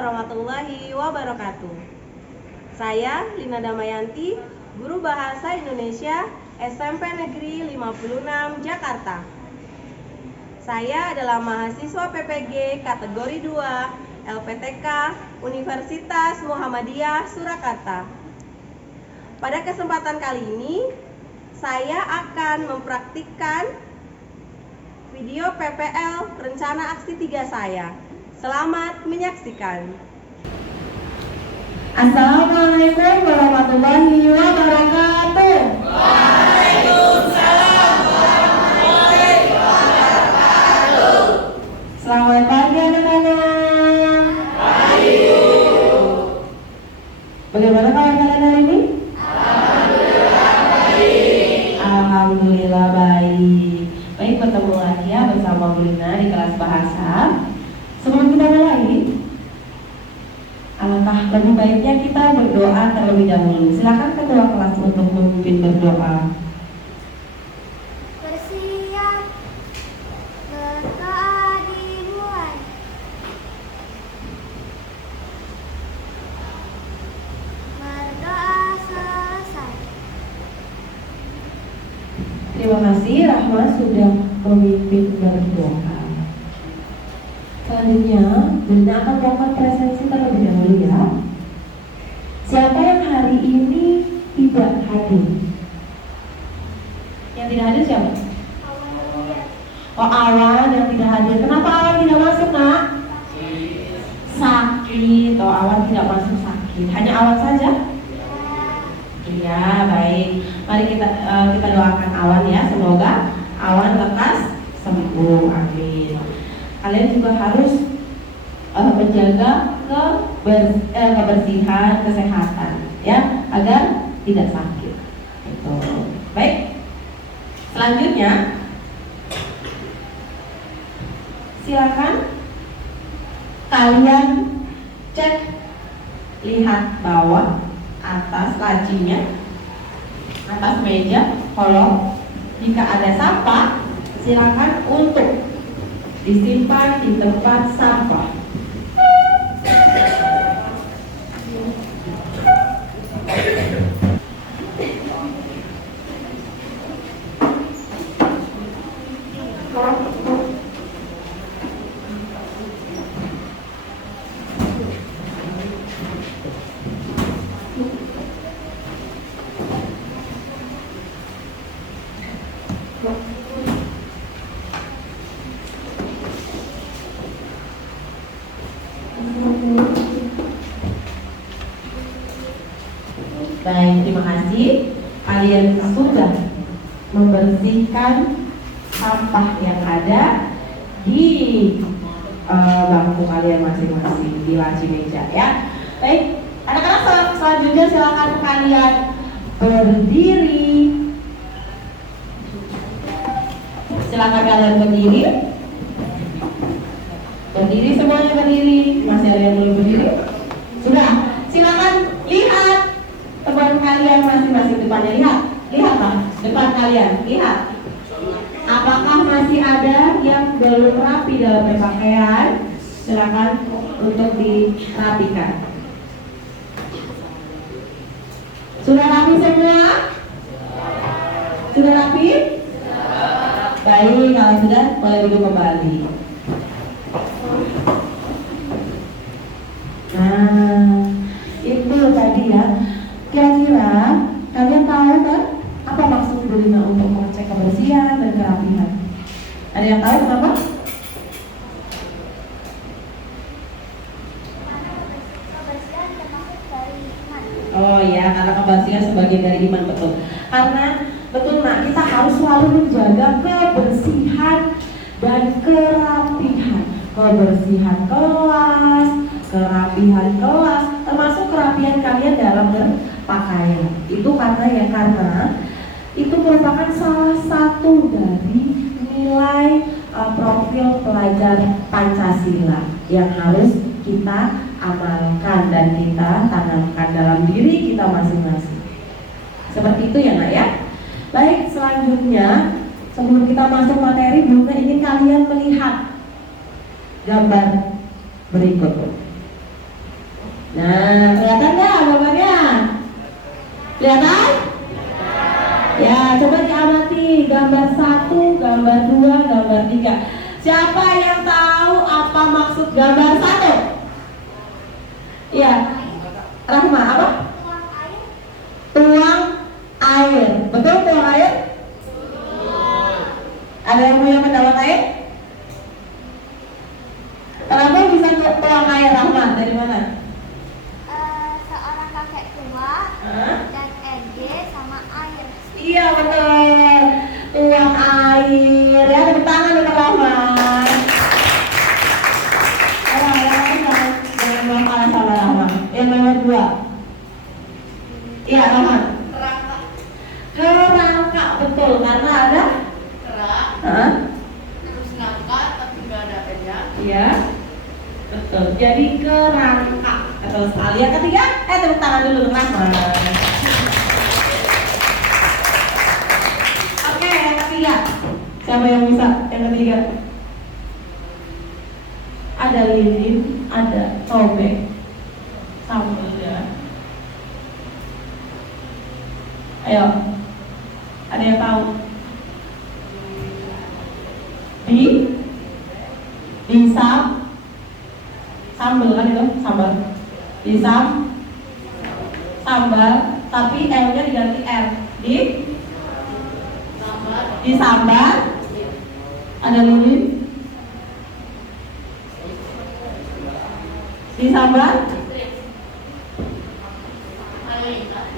warahmatullahi wabarakatuh. Saya Lina Damayanti, Guru Bahasa Indonesia SMP Negeri 56 Jakarta. Saya adalah mahasiswa PPG kategori 2 LPTK Universitas Muhammadiyah Surakarta. Pada kesempatan kali ini, saya akan mempraktikkan video PPL rencana aksi 3 saya. Selamat menyaksikan. Assalamualaikum warahmatullahi wabarakatuh. Waalaikumsalam warahmatullahi wabarakatuh. Selamat pagi anak-anak. Pagi. Bagaimana kabar kalian hari ini? Alhamdulillah baik. Alhamdulillah baik. Baik, bertemu lagi ya bersama Bu Lina di kelas bahasa. Sebelum kita mulai, alangkah lebih baiknya kita berdoa terlebih dahulu. Silakan ketua kelas untuk memimpin berdoa. Bersiap, berdoa dimulai. Berdoa selesai. Terima kasih, Rahma sudah memimpin berdoa. Selanjutnya, Bunda akan melakukan presensi terlebih dahulu ya. Siapa yang hari ini tidak hadir? Yang tidak hadir siapa? Oh, Awan yang tidak hadir. Kenapa Awan tidak masuk, Nak? Sakit. Oh, Awan tidak masuk sakit. Hanya Awan saja? Iya, baik. Mari kita doakan Awan ya. Semoga Awan lekas sembuh. Amin. Kalian juga harus menjaga kebersihan, kesehatan ya, agar tidak sakit. Gitu. Baik. Selanjutnya, silakan kalian cek, lihat bawah, atas lacinya, atas meja, kolong. Jika ada sampah, silakan untuk disimpan di tempat sampah. Baik, terima kasih. Kalian sudah membersihkan sampah yang ada di bangku kalian masing-masing, di laci meja ya. Baik, anak-anak selanjutnya silakan kalian berdiri. Silakan kalian berdiri. Berdiri semuanya, berdiri. Masih ada yang belum berdiri? Sudah. Silakan lihat teman kalian masing-masing depannya. Lihat Pak, depan kalian, lihat. Apakah masih ada yang belum rapi dalam berpakaian? Silakan untuk dirapikan. Sudah rapi semua? Sudah rapi? Baik, kalau sudah boleh duduk kembali. Nah, itu tadi ya. Kira-kira kalian tahu kan apa maksud Bu Lina untuk mengecek kebersihan dan kerapihan? Ada yang tahu kenapa? Kebersihan termasuk dari iman. Oh ya, karena kebersihan sebagian dari iman, betul. Karena betul Nak, kita harus selalu menjaga kebersihan dan kerapihan. Kebersihan kelas, kerapihan kelas, termasuk kerapihan kalian dalam berpakaian. Itu karena itu merupakan salah satu dari nilai profil pelajar Pancasila yang harus kita amalkan dan kita tanamkan dalam diri kita masing-masing. Seperti itu ya Nak ya. Baik, selanjutnya sebelum kita masuk materi, Bunda ingin kalian melihat gambar berikut. Nah, kelihatan nggak gambarnya? Kelihatan? Ya, coba diamati gambar 1, gambar 2, gambar 3. Siapa yang tahu apa maksud gambar 1? Iya, Rahma, apa? Tuang air. Tuang air. Betul tuang air? Ada yang punya pendapat lain? Kenapa bisa tuang air, Rahma? Dari mana? Seorang kakek tua Hah? dan Ede sama air. Iya betul, tuang air. Ya, tepuk tangan untuk Rahman. Yang lain jangan mau kalah sama Rahman. Yang nomor 2. Iya Rahman. Kerangka betul, karena ada Kerak, Hah? terus ngangkat tapi nggak ada apanya. Iya betul, jadi kerangka. Betul sekali. Yang ketiga, tepuk tangan dulu untuk Rahman. Oke, yang ketiga. Siapa yang bisa? Yang ketiga. Ada lilin, ada cobek, sambal ya. Ayo, ada yang tahu? Disam, sambal kan itu, sambal. Disam, sambal, tapi L-nya diganti R. Disambar, ada lilin, disambar.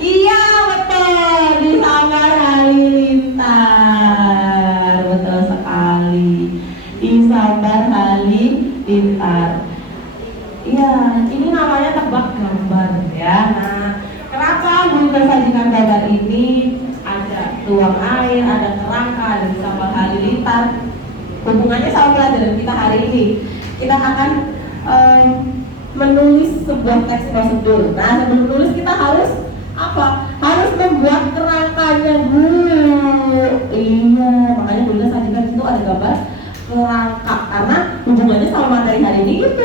Iya betul, disambar halilintar. Betul sekali, disambar halilintar. Iya, ini namanya tebak gambar ya. Nah, kenapa Bunda sajikan gambar ini? Ada tuang air, ada kerangka, ada disambar halilintar. Hubungannya sama pelajaran kita hari ini. Kita akan menulis sebuah teks prosedur. Nah, sebelum menulis kita harus apa? Harus membuat kerangkanya dulu. Iya, makanya Bunda sajikan itu ada gambar kerangka karena hubungannya sama materi hari ini gitu.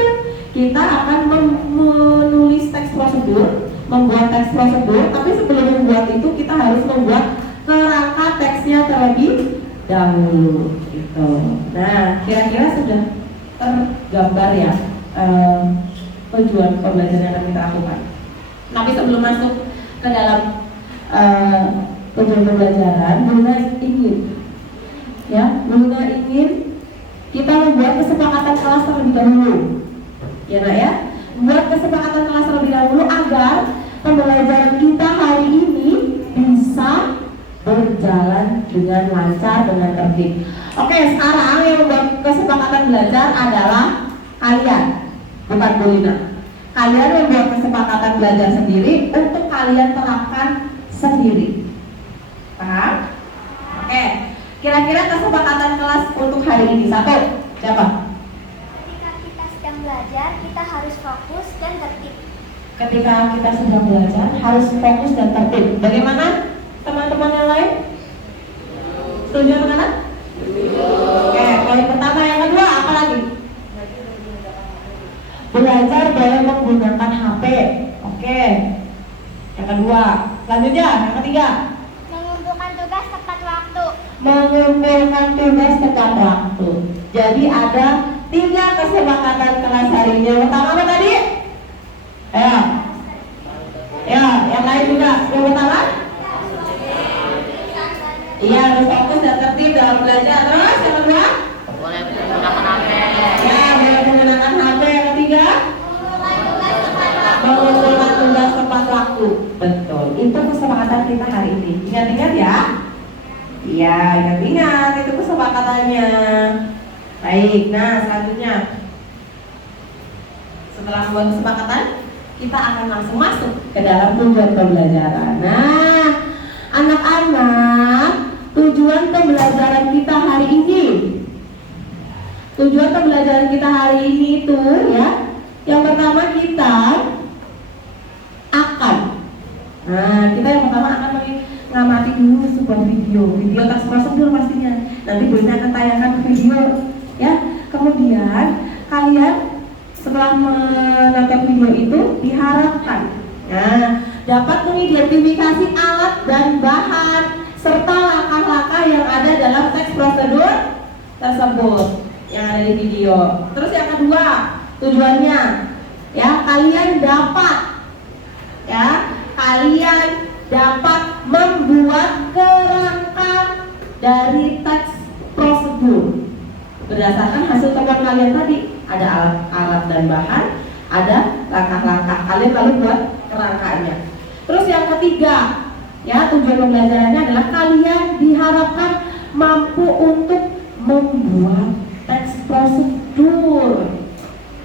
Kita akan menulis teks prosedur, membuat teks prosedur, tapi sebelum membuat itu kita harus membuat kerangka teksnya terlebih dahulu gitu. Nah, kira-kira sudah tergambar ya tujuan pembelajaran yang akan kita lakukan. Tapi sebelum masuk ke dalam tujuan pembelajaran, Bunda ingin kita membuat kesepakatan kelas terlebih dahulu. Ya nak ya, membuat kesepakatan kelas terlebih dahulu agar pembelajaran kita hari ini bisa berjalan dengan lancar, dengan tertib. Oke, sekarang yang membuat kesepakatan belajar adalah kalian, bukan Bu Lina. Kalian membuat kesepakatan belajar sendiri untuk kalian terapkan sendiri. Paham? Oke, kira-kira kesepakatan kelas untuk hari ini satu, siapa? Ketika kita sedang belajar, kita harus fokus dan tertib. Ketika kita sedang belajar harus fokus dan tertib. Bagaimana teman-teman yang lain? Setuju anak-anak? Oke, poin pertama. Yang kedua apa lagi? Belajar boleh menggunakan HP. Oke. Yang kedua. Selanjutnya, yang ketiga. Mengumpulkan tugas tepat waktu. Mengumpulkan tugas tepat waktu. Jadi ada 3 kesepakatan kelas hari ini. Yang pertama apa tadi? Ya, yang lain juga. Yang pertama? Iya, harus fokus dan tertib dalam belajar. Terus yang kedua? Boleh menggunakan HP. Ya, boleh menggunakan HP. Yang ketiga? Mengumpulkan tugas tepat waktu. Betul, itu kesepakatan kita hari ini. Ingat-ingat ya? Iya, ingat-ingat itu kesepakatannya. Baik, nah selanjutnya setelah membuat kesepakatan, kita akan langsung masuk ke dalam tujuan pembelajaran. Nah, anak-anak, tujuan pembelajaran kita hari ini. Tujuan pembelajaran kita hari ini itu ya, yang pertama kita akan kita yang pertama akan mengamati dulu sebuah video teks prosedur pastinya. Nanti Bu Ina akan tayangkan video ya. Kemudian kalian setelah setelah menonton video itu diharapkan dapat mengidentifikasi alat dan bahan serta langkah-langkah yang ada dalam teks prosedur tersebut yang ada di video. Terus yang kedua, tujuannya kalian dapat membuat kerangka dari teks prosedur berdasarkan hasil temuan kalian tadi. Ada alat dan bahan, ada langkah-langkah, kalian lalu buat kerangkanya. Terus yang ketiga, tujuan pembelajarannya adalah kalian diharapkan mampu untuk membuat teks prosedur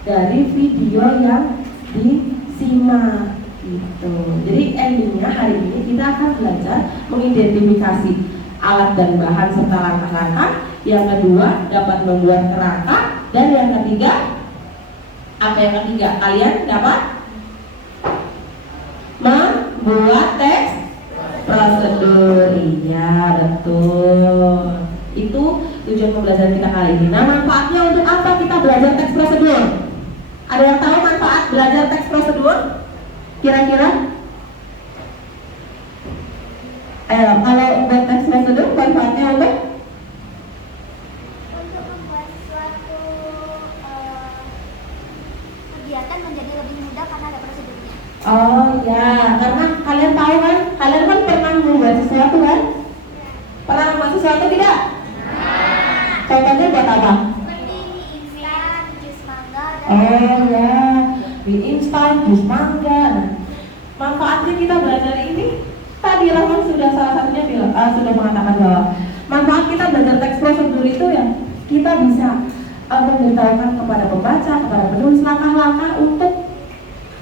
dari video yang disimak itu. Jadi endingnya hari ini kita akan belajar mengidentifikasi alat dan bahan serta langkah-langkah. Yang kedua, dapat membuat kerangka. Dan yang ketiga, kalian dapat membuat teks prosedur. Iya, betul. Itu tujuan pembelajaran kita kali ini. Nah, manfaatnya untuk apa kita belajar teks prosedur? Ada yang tahu manfaat belajar teks prosedur? Kira-kira? Ayo, kalau buat teks prosedur manfaatnya apa? Untuk membuat suatu kegiatan menjadi lebih mudah karena ada prosedurnya. Oh ya, karena kalian tahu kan, kalian kan pernah membuat sesuatu kan? Pernah membuat sesuatu tidak? Contohnya buat apa? Seperti mie instan, jus mangga, dan Oh ya, mie instan, jus mangga. Nah, manfaatnya kita belajar ini tadi Rahman sudah salah satunya sudah mengatakan bahwa manfaat kita belajar teks prosedur itu kita bisa memberitahukan kepada pembaca, kepada penulis langkah-langkah untuk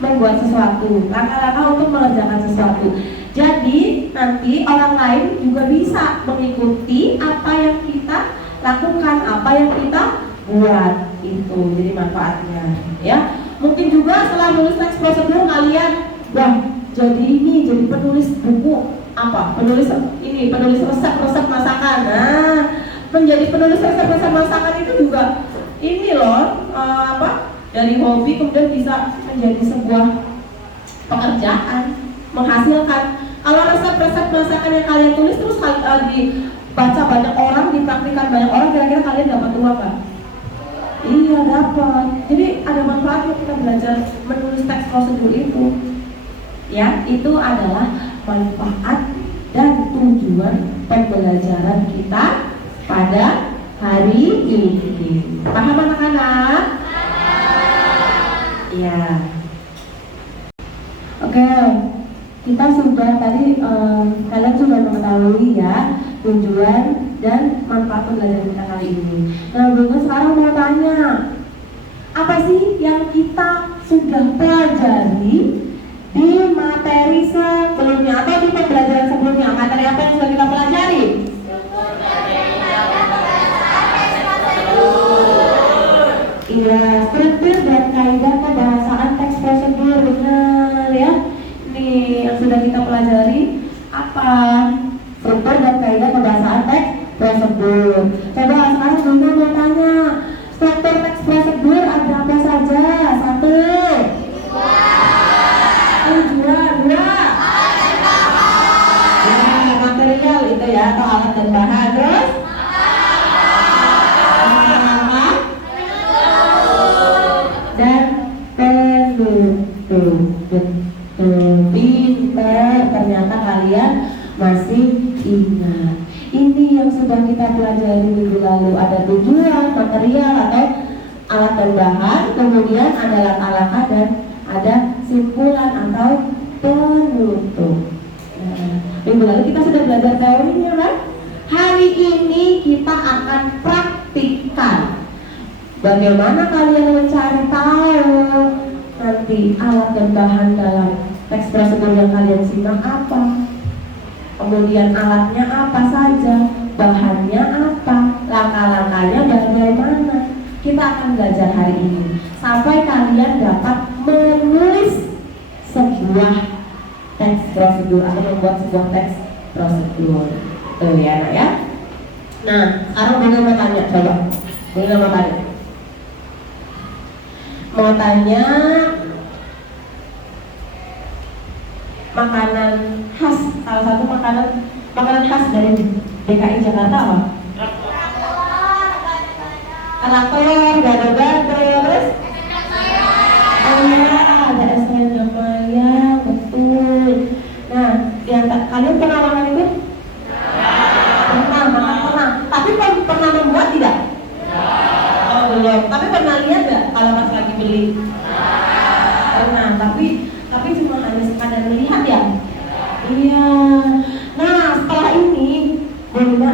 membuat sesuatu, langkah-langkah untuk mengerjakan sesuatu. Jadi nanti orang lain juga bisa mengikuti apa yang kita lakukan, apa yang kita buat itu. Jadi manfaatnya mungkin juga setelah menulis teks prosedur kalian jadi penulis buku penulis resep masakan. Nah, menjadi penulis resep masakan itu juga dari hobi kemudian bisa menjadi sebuah pekerjaan, menghasilkan. Kalau resep-resep masakan yang kalian tulis terus dibaca banyak orang, dipraktikkan banyak orang, kira-kira kalian dapat uang nggak? Iya, dapat. Jadi ada manfaatnya kita belajar menulis teks prosedur itu. Itu adalah manfaat dan tujuan pembelajaran kita pada hari ini. Paham anak-anak? Ya. Oke, kita sudah tadi kalian sudah mengetahui tujuan dan manfaat pembelajaran kita kali ini. Nah, Bunga sekarang mau tanya, apa sih yang kita sudah pelajari di materi sebelumnya atau di pembelajaran sebelumnya? Materi apa yang sudah kita pelajari? Iya, struktur dan kaidah pembahasan teks prosedur, benar ya. Ini yang sudah kita pelajari apa? Struktur dan kaidah pembahasan teks prosedur. Coba sekarang Bunda mau tanya, struktur teks prosedur ada apa saja? 1, 2. Material itu atau alat dan bahan. Terus? Dan penutup. Pintar, ternyata kalian masih ingat. Ini yang sudah kita pelajari minggu lalu. Ada tujuan, material atau alat dan bahan, kemudian ada langkah-langkah dan ada simpulan atau penutup. Minggu lalu kita sudah belajar teorinya kan? Hari ini kita akan praktikkan. Bagaimana kalian mencari tahu nanti alat dan bahan dalam teks prosedur yang kalian simak apa? Kemudian alatnya apa saja, bahannya apa, langkah-langkahnya bagaimana? Kita akan belajar hari ini sampai kalian dapat menulis sebuah teks prosedur atau membuat sebuah teks prosedur. Tuh ya anak ya. Nah, sekarang Bunda mau tanya, coba Bunda mau tanya, mau tanya makanan khas, salah satu makanan khas dari DKI Jakarta apa? Kerak telur, gado-gado, terus? Oh ya, ada es selendang mayang, betul. Nah, kalian pernah makan itu? Pernah. Tapi pernah membuat tidak? Oh belum. Tapi pernah lihat nggak kalau pas lagi beli? Pernah. Tapi cuma hanya sekadar melihat ya. Iya. Nah, setelah ini Bunda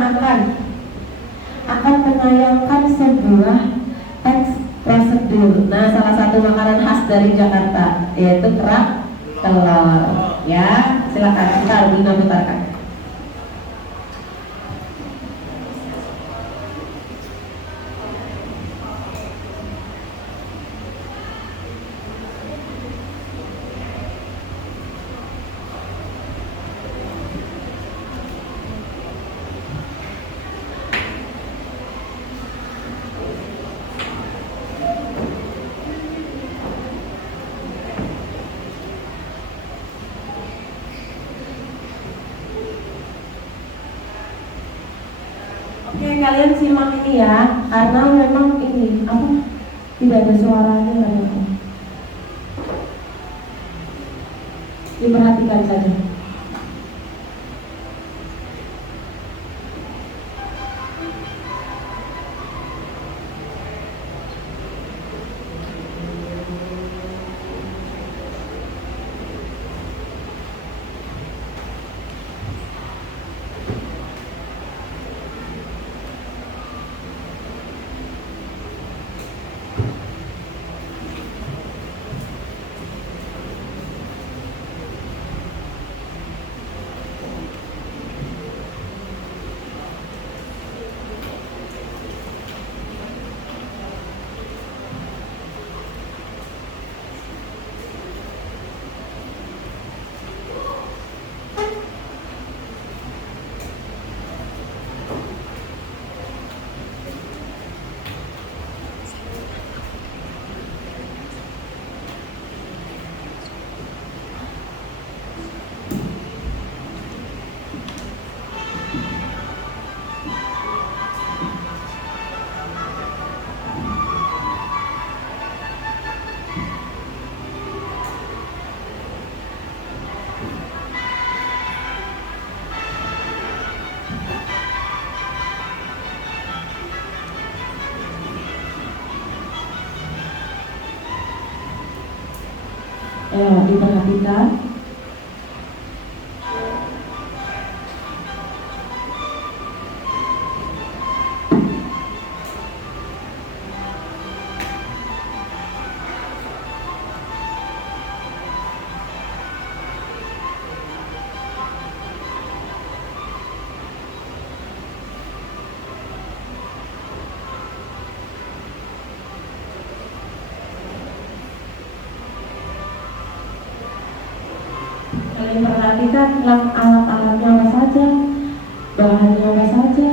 akan menayangkan sebuah teks prosedur. Nah, salah satu makanan khas dari Jakarta yaitu kerak telur. Ya, silakan kita Bunda putarkan. Oke, kalian simak ini ya, karena memang ini tidak ada suaranya kan? Diperhatikan saja. Diperhatikan. Kalian perhatikan alat-alatnya apa saja, bahannya apa saja.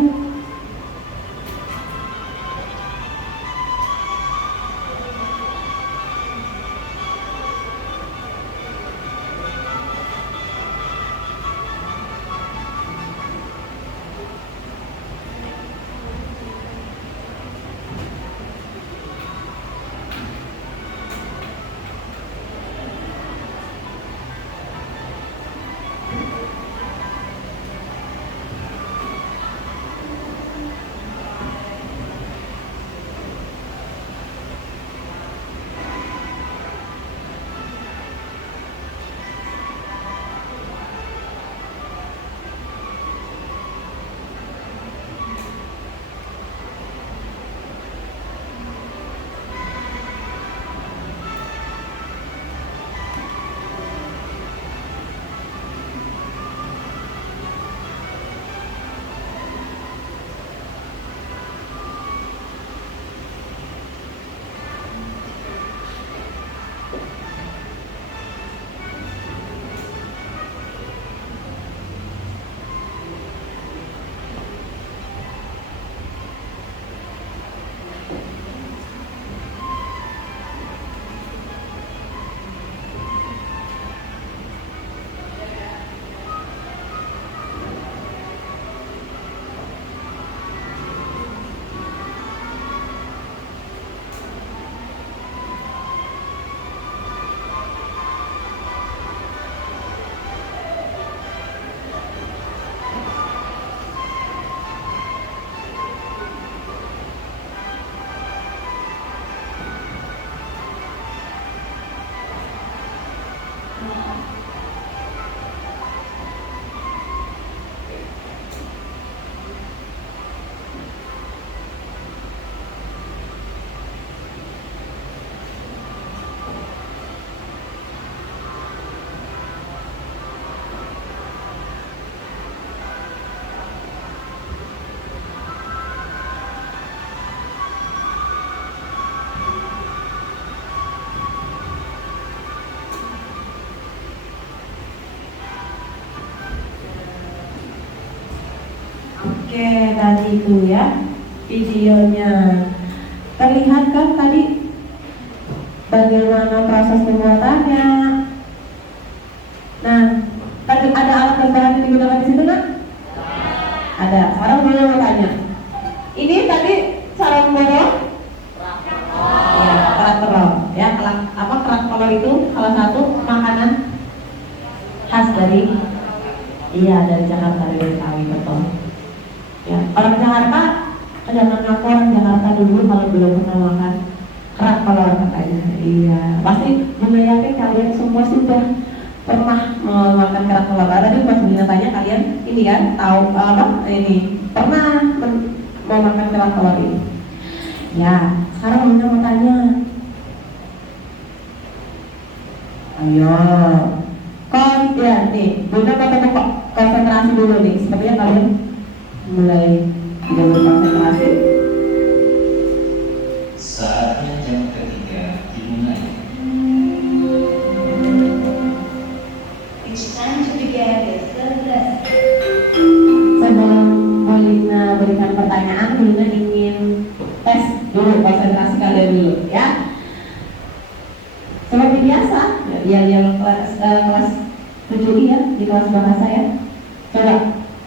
Oke, tadi itu ya videonya. Terlihat kan tadi bagaimana proses pembuatannya. Nah, tadi ada alat dan bahan yang digunakan di situ kan? Ada. Sekarang gue mau tanya. Ini tadi cara membuat ya, kerak telur. Ya, kerak telur itu salah satu makanan khas dari dari Jakarta, dari Betawi, betul. Ya, orang Jakarta, jangan ngaku orang Jakarta dulu kalau belum pernah makan kerak telur katanya. Iya, pasti Bunda yakin kalian semua sudah pernah makan kerak telur. Tadi pas Bunda tanya kalian ini kan tahu apa ini pernah mau makan kerak telur ini? Ya, sekarang Bunda mau tanya. Ayo, ya nih, Bunda mau konsentrasi dulu nih. Sepertinya kalian mulai tidak berkonsentrasi. Saatnya jam ketiga dimulai. It's time to begin the third lesson. Sebelum Molina berikan pertanyaan, Molina ingin tes dulu konsentrasi kalian dulu ya. Seperti biasa, yang kelas 7 ya, di kelas bahasa ya. Coba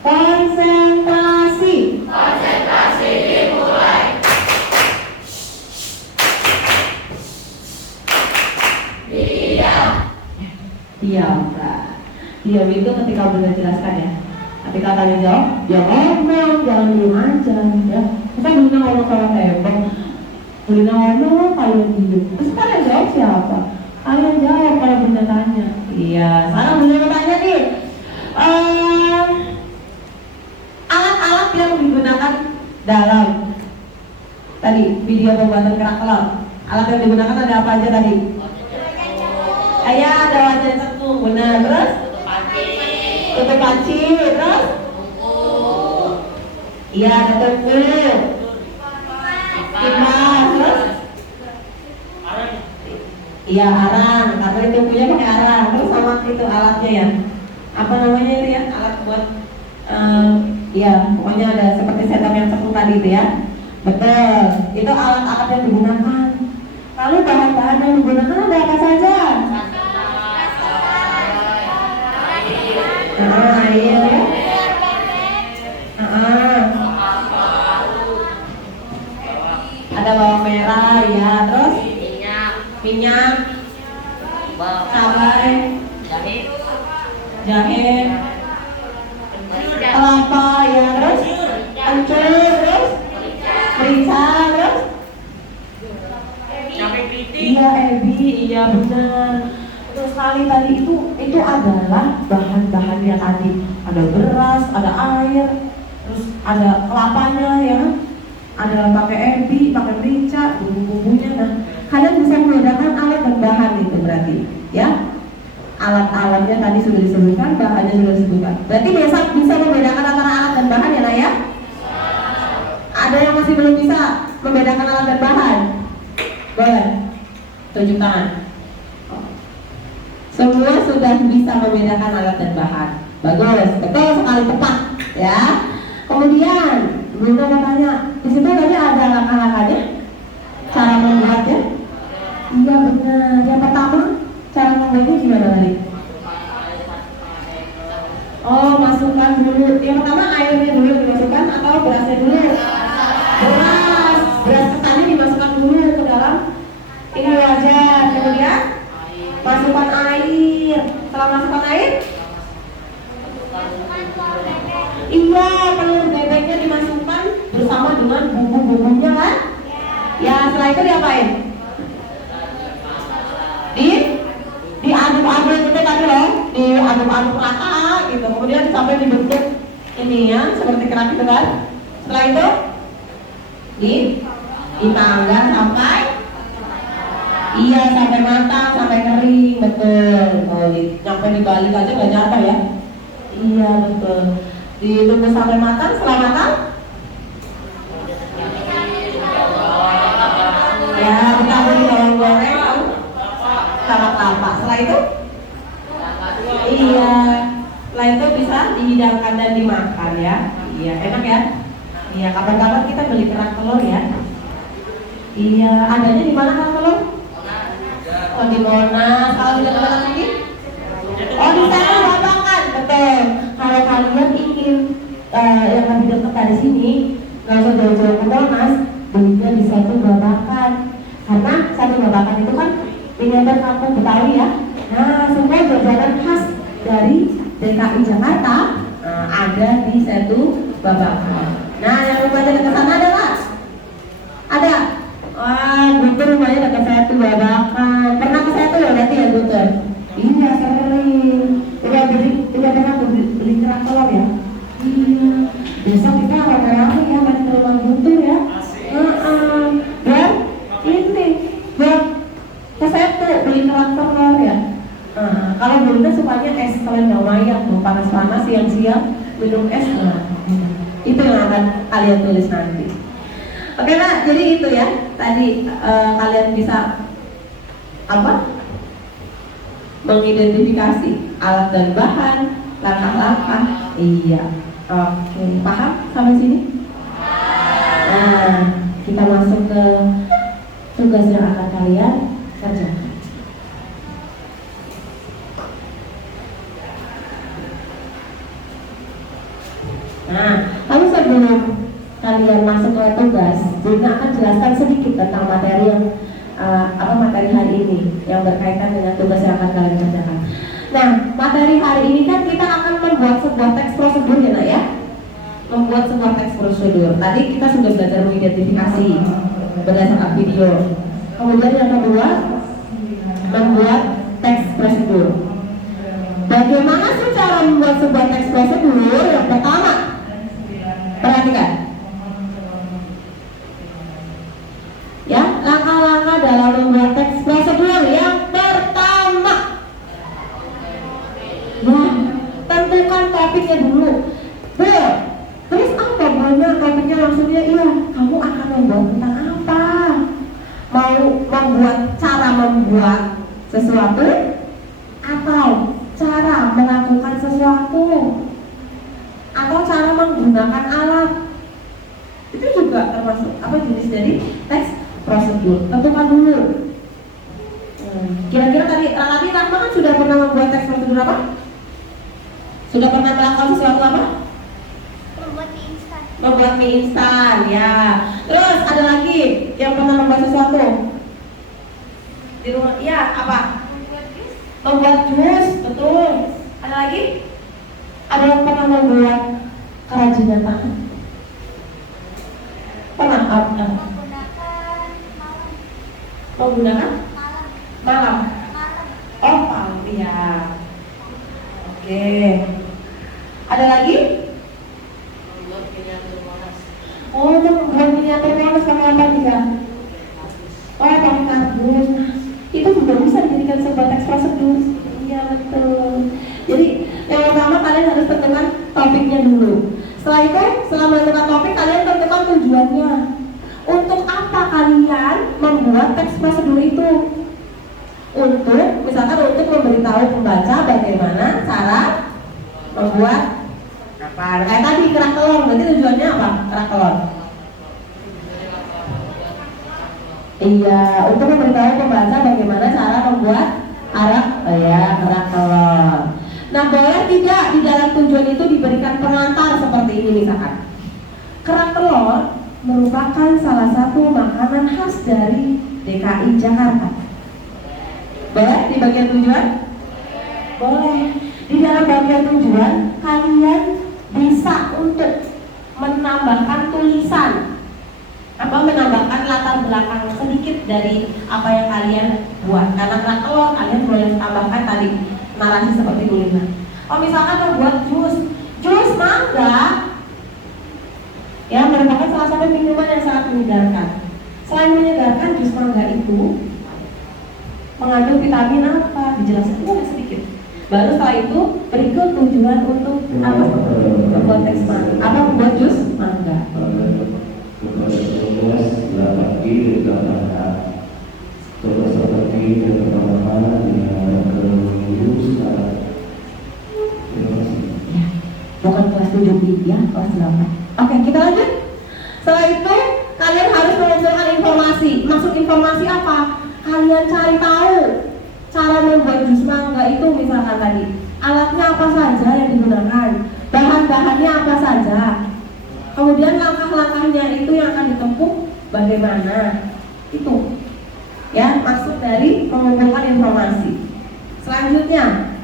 konsentrasi. Konsentrasi dimulai. Diam. Diam. Nah, diam itu ketika Bunda jelaskan ya. Ketika kalian jawab, ya ngomong, jangan diem aja ya. Masa Bunda ngomong sama tembok, Bunda ngomong, kalian diem. Terus kalian jawab siapa? Kalian jawab kalau Bunda tanya. Iya, sekarang Bunda mau tanya nih. Alat-alat yang digunakan dalam tadi video pembuatan kerak telur. Alat yang digunakan ada apa aja tadi? Ada wajan cekung, benar. Terus? Tutup panci. Terus? Iya, ada tungku. Kipas. Terus? Iya, arang. Karena itu punya pakai arang. Terus sama itu alatnya ya. Apa namanya itu ya? Alat buat pokoknya ada seperti setup yang cekung tadi itu ya. Betul. Itu alat-alat yang digunakan. Lalu bahan-bahan yang digunakan ada apa saja? Air ya. Ada bawang merah ya, terus minyak, cabai, jahe, kelapa ya, terus kencur, terus merica, terus iya ebi, iya benar. Terus sekali tadi itu adalah bahan-bahan yang tadi ada beras, ada air, terus ada kelapanya ya, ada pakai ebi, pakai merica, bumbu-bumbunya. Nah, kalian bisa membedakan alat dan bahan itu berarti ya. Alat-alatnya tadi sudah disebutkan, bahannya sudah disebutkan. Berarti bisa membedakan antara alat dan bahan ya Naya? Ada yang masih belum bisa membedakan alat dan bahan? Boleh? Tunjuk tangan. Semua sudah bisa membedakan alat dan bahan. Bagus, betul sekali, tepat ya. Kemudian Bunda mau tanya, di situ tadi ada langkah-langkahnya, cara membuatnya? Iya benar. Yang pertama, cara membuatnya gimana tadi? Oh, masukkan dulu. Yang pertama airnya dulu dimasukkan atau berasnya dulu? Beras ketannya dimasukkan dulu ke dalam ini wajan. Kemudian masukkan air. Setelah masukkan air, iya, telur bebeknya dimasukkan bersama dengan bumbu-bumbunya kan? Ya, setelah itu diapain? Diaduk-aduk itu tadi diaduk-aduk rata gitu, kemudian sampai dibentuk ini ya, seperti kerak gitu kan. Setelah itu dipanggang sampai sampai matang, sampai kering, betul. Oh, sampai dibalik aja nggak nyata ya. Iya betul. Ditunggu sampai matang. Setelah matang, ya ditaruh di bawang goreng sama kelapa. Setelah itu, setelah itu bisa dihidangkan dan dimakan ya. Iya, enak ya. Iya, kapan-kapan kita beli kerak telur ya. Iya, adanya di mana kerak telur? Oh, di Monas. Kalau di dekat sini? Oh, di sana Babakan, betul. Kalau kalian ingin yang lebih dekat dari sini, nggak usah jauh-jauh ke Monas, belinya di satu Babakan. Karena satu Babakan itu kan miniatur kampung Betawi ya. Nah, semua jajanan khas dari DKI Jakarta ada di satu Babakan. Nah, yang rumahnya dekat sana ada nggak? Ada. Wah, Guntur rumahnya dekat satu Babakan. Pernah ke satu ya berarti ya Guntur? Iya, sering. Udah pernah beli kerak telur ya? Iya. Besok kita rame-rame ya main ke rumah Guntur ya. Dan ini buat ke satu beli kerak telur ya. Kalau Bunda sukanya es selendang mayang tuh, panas-panas siang-siang minum es. Itu yang akan kalian tulis nanti. Oke Kak, jadi itu ya. Tadi kalian bisa mengidentifikasi alat dan bahan, langkah-langkah. Iya. Oke, paham sampai sini? Nah, kita masuk ke tugas yang akan kalian kerjakan. Nah, lalu sebelum kalian masuk ke tugas, Bunda akan jelaskan sedikit tentang materi yang materi hari ini yang berkaitan dengan tugas yang akan kalian kerjakan. Nah, materi hari ini kan kita akan membuat sebuah teks prosedur ya, Nak ya. Membuat sebuah teks prosedur. Tadi kita sudah belajar mengidentifikasi berdasarkan video. Kemudian yang kedua, membuat teks prosedur. Bagaimana sih cara membuat sebuah teks prosedur? Yang pertama, perhatikan. Ya, langkah-langkah dalam membuat teks prosedur. Yang pertama, ya, tentukan topiknya dulu. Terus apa banyak topiknya maksudnya? Iya, kamu akan membuat tentang apa? Mau membuat cara membuat sesuatu atau cara melakukan sesuatu atau cara menggunakan alat? Itu juga termasuk jenis dari teks prosedur. Tentukan dulu. Kira-kira tadi Rahma kan sudah pernah membuat teks prosedur apa? Sudah pernah melakukan sesuatu apa? Membuat mie instan ya. Terus ada lagi yang pernah membuat sesuatu di rumah? Iya, apa? Membuat jus, betul. Ada lagi? Ada yang pernah membuat kerajinan tangan? Pernah? Menggunakan malam. Oh, malam ya. Oke. Ada lagi? Oh, itu membuat miniatur Monas pakai apa juga? Oh, pakai kardus. Itu juga bisa dijadikan sebuah teks prosedur. Iya betul. Jadi yang pertama kalian harus tentukan topiknya dulu. Setelah itu, setelah menentukan topik, kalian tentukan tujuannya. Untuk apa kalian membuat teks prosedur itu? Misalkan untuk memberitahu pembaca bagaimana cara membuat apa? Kayak tadi kerak telur, berarti tujuannya apa? Kerak telur. Iya, untuk memberitahu pembaca bagaimana cara membuat kerak telur. Nah, boleh tidak di dalam tujuan itu diberikan pengantar seperti ini misalkan. Kerak telur merupakan salah satu makanan khas dari DKI Jakarta. Boleh di bagian tujuan? Boleh. Di dalam bagian tujuan kalian bisa untuk menambahkan tulisan atau menambahkan latar belakang sedikit dari apa yang kalian buat. Karena kerak telur kalian boleh tambahkan tadi narasi seperti tulisan. Oh misalkan membuat jus mangga, ya merupakan salah satu minuman yang sangat menyegarkan. Selain menyegarkan, jus mangga itu mengandung vitamin apa? Dijelaskan dulu sedikit. Baru setelah itu berikut tujuan untuk apa? Membuat teks mangga. Apa membuat jus mangga? Bukan kelas 7 ya, kelas 8. Oke, kita lanjut. Setelah itu kalian harus mengumpulkan informasi. Maksud informasi apa? Kalian cari tahu cara membuat jus mangga itu, misalkan tadi alatnya apa saja yang digunakan, bahan-bahannya apa saja, kemudian langkah-langkahnya itu yang akan ditempuh bagaimana, itu ya maksud dari mengumpulkan informasi. Selanjutnya,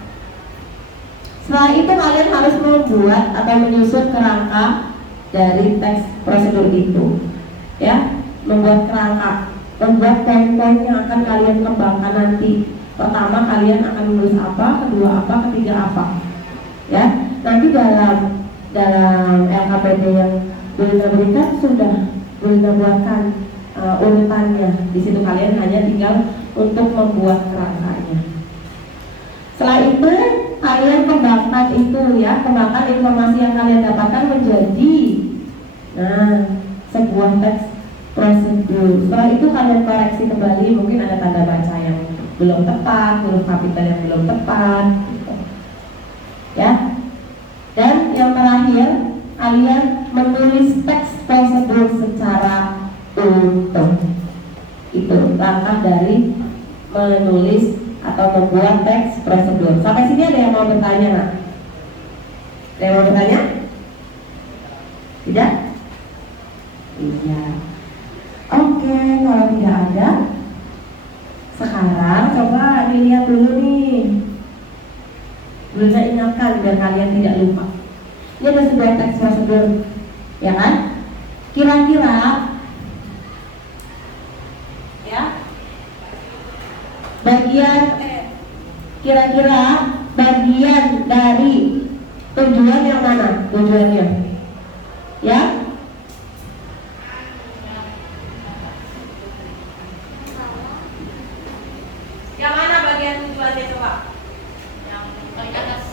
setelah itu kalian harus membuat atau menyusun kerangka dari teks prosedur itu, ya, membuat kerangka, membuat poin-poin yang akan kalian kembangkan nanti. Pertama kalian akan menulis apa, kedua apa, ketiga apa, ya. Nanti dalam LKPD yang Bulina berikan sudah Bulina buatkan urutannya. Di situ kalian hanya tinggal untuk membuat kerangkanya. Setelah itu kalian kembangkan itu ya, kembangkan informasi yang kalian dapatkan menjadi sebuah teks prosedur. Setelah itu kalian koreksi kembali, mungkin ada tanda baca yang belum tepat, huruf kapital yang belum tepat, gitu. Ya. Dan yang terakhir, kalian menulis teks prosedur secara utuh. Itu langkah dari menulis atau membuat teks prosedur. Sampai sini ada yang mau bertanya, nak? Ada yang mau bertanya? Tidak? Iya. Oke, kalau tidak ada, sekarang coba dilihat dulu nih. Belum saya ingatkan biar kalian tidak lupa. Ini ada sebuah teks prosedur, ya kan? Kira-kira, ya, kira-kira bagian dari tujuan yang mana? Tujuannya, ya? Yang mana bagian tujuannya coba? Yang paling atas.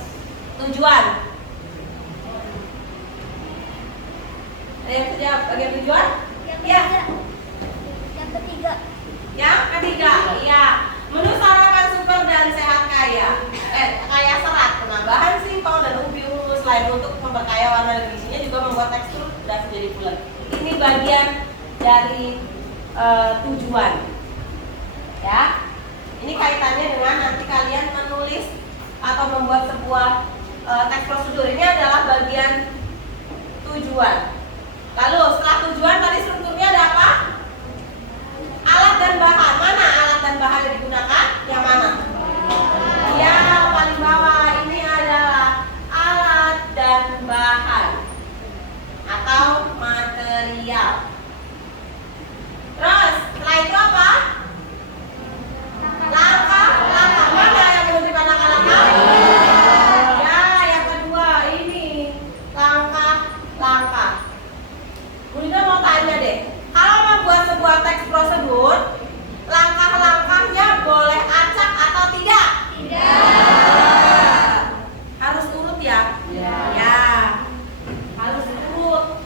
Tujuan. Ada yang sejawab bagian tujuan? Ya. Yang ketiga. Yang ketiga, iya. Menu sarapan super dan sehat kaya. Kaya serat, penambahan simpel dan ubi ungu. Selain untuk memperkaya warna dan isinya juga membuat tekstur dan menjadi bulat. Ini bagian dari tujuan. Ya. Ini kaitannya dengan nanti kalian menulis atau membuat sebuah teks prosedur. Ini adalah bagian tujuan. Lalu setelah tujuan tadi strukturnya ada apa? Alat dan bahan. Mana alat dan bahan yang digunakan? Yang mana? Ya, paling bawah. Ini adalah alat dan bahan atau material. Terus setelah itu apa? Langkah mana yang menunjukkan langkah-langkah? Ya, yang kedua ini langkah. Bulina mau tanya deh, kalau membuat sebuah teks prosedur, langkah-langkahnya boleh acak atau tidak? Tidak. Harus urut ya? Ya, harus urut.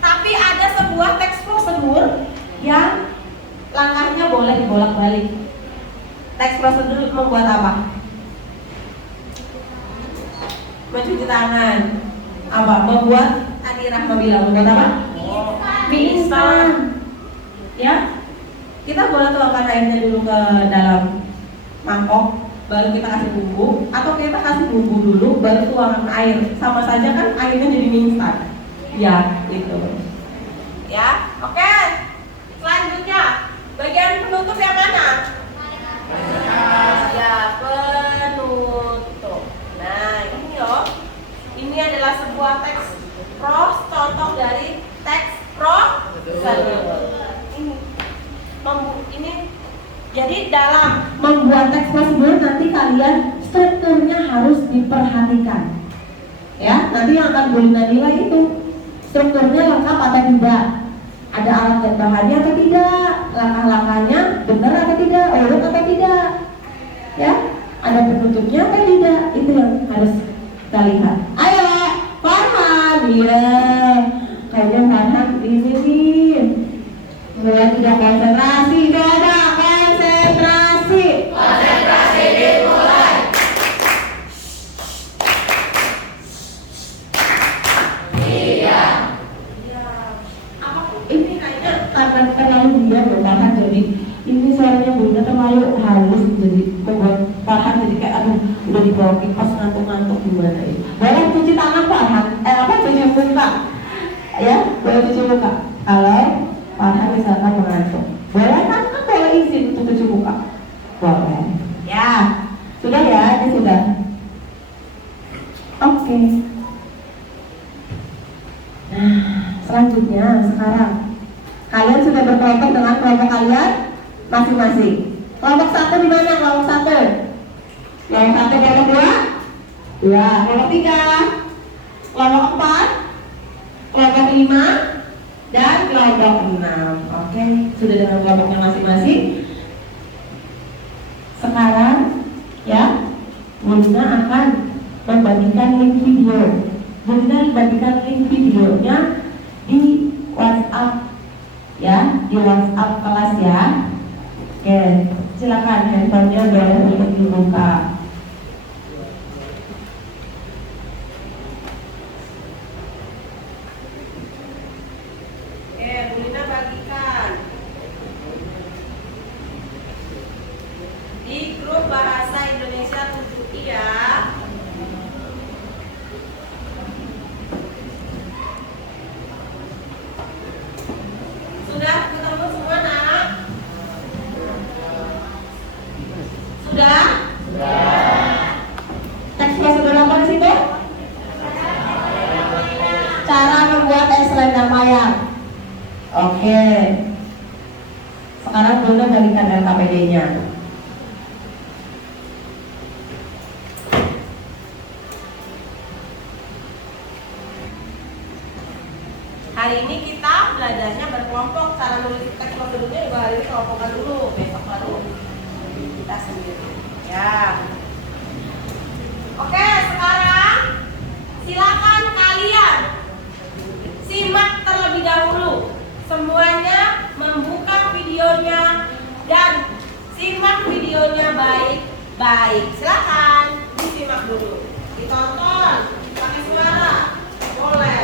Tapi ada sebuah teks prosedur yang langkahnya boleh dibolak-balik. Teks prosedur membuat apa? Mencuci tangan. Apa? Membuat, tadi Rahma bilang membuat apa? Mie instan. Ya. Kita boleh tuangkan airnya dulu ke dalam mangkok, baru kita kasih bumbu, atau kita kasih bumbu dulu baru tuangkan air. Sama saja kan airnya jadi mie instan. Ya, gitu. Ya. Oke. Selanjutnya bagian penutup yang mana? Ya, penutup. Nah, ini loh. Ini adalah sebuah teks contoh dari teks prosedur. Ini jadi dalam membuat teks prosedur nanti kalian strukturnya harus diperhatikan. Ya, nanti yang akan Bu Lina nilai itu strukturnya lengkap atau tidak, ada alat dan bahannya atau tidak, langkah-langkahnya benar atau tidak, urut atau tidak, ya, ada penutupnya atau tidak, itu yang harus kita lihat. Ayo, Farhan, iya, kayaknya Farhan ini nih, mulai tidak konsentrasi, coba konsentrasi. Konsentrasi dimulai. Ini kayaknya karena terlalu diam loh Farhan, jadi ini suaranya Bunda terlalu halus, jadi membuat Farhan jadi kayak aduh udah dibawa kipas ngantuk-ngantuk gimana ini. Boleh cuci tangan Farhan, cuci muka, ya boleh cuci muka. Kalau Farhan misalkan mengantuk, boleh kan boleh izin untuk cuci muka, boleh. Ya sudah ya, ini sudah. Oke. Nah, selanjutnya sekarang kalian sudah berkelompok dengan kelompok kalian masing-masing. Kelompok satu di mana? Kelompok satu, kelompok dua, kelompok tiga, kelompok empat, kelompok lima, dan kelompok enam. Oke, sudah dengan kelompoknya masing-masing. Sekarang ya, Bunda akan membagikan link video. Bunda bagikan link videonya di WhatsApp ya, di WhatsApp kelas ya. Oke, silakan handphonenya boleh untuk dibuka. Oke, Bu Lina bagikan di grup Bahasa Indonesia 7i ya. Sudah ketemu semua nak? Sudah? Teks prosedur apa di situ? Cara membuat es selendang mayang. Oke. Sekarang Bunda balikan LKPD-nya. Hari ini kita belajarnya berkelompok. Cara menulis teks prosedurnya juga hari ini kelompokkan dulu, besok baru kita sendiri. Ya. Oke, sekarang silakan kalian simak terlebih dahulu. Semuanya membuka videonya dan simak videonya baik-baik. Silakan disimak dulu, ditonton pakai suara, boleh.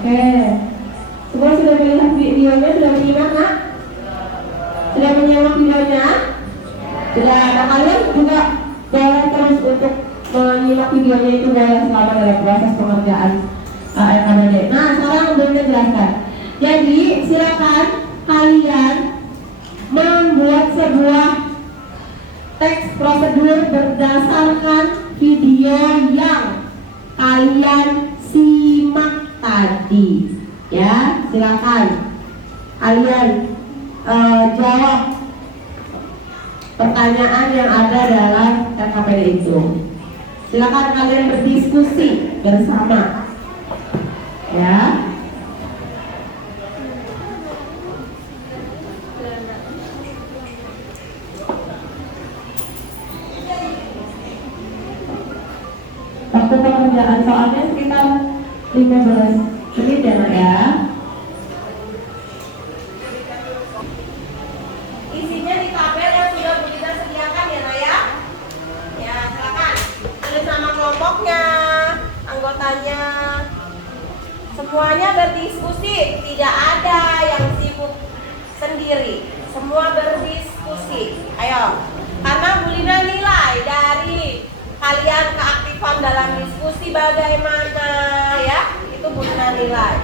Oke, semua sudah melihat videonya, sudah menyimak nak? Sudah menyimak videonya? Sudah, nah kalian juga boleh terus untuk menyimak videonya itu boleh selama dalam proses pengerjaan LKPD. Nah sekarang Bunda jelaskan. Jadi silakan kalian membuat sebuah teks prosedur berdasarkan video yang kalian simak tadi, ya silakan. kalian jawab pertanyaan yang ada dalam KKPD itu. Silakan kalian berdiskusi bersama, ya. Waktu pengerjaan soalnya sekitar 15 menit ya, Nak, ya. Isinya di tabel yang sudah Bu Dina sediakan ya, Nak, ya. Ya, silakan tulis nama kelompoknya, anggotanya. Semuanya berdiskusi, tidak ada yang sibuk sendiri. Semua berdiskusi. Ayo. Karena Bu Dina nilai dari kalian keaktifan dalam diskusi bagaimana, ya. Itu Bu Dina nilai.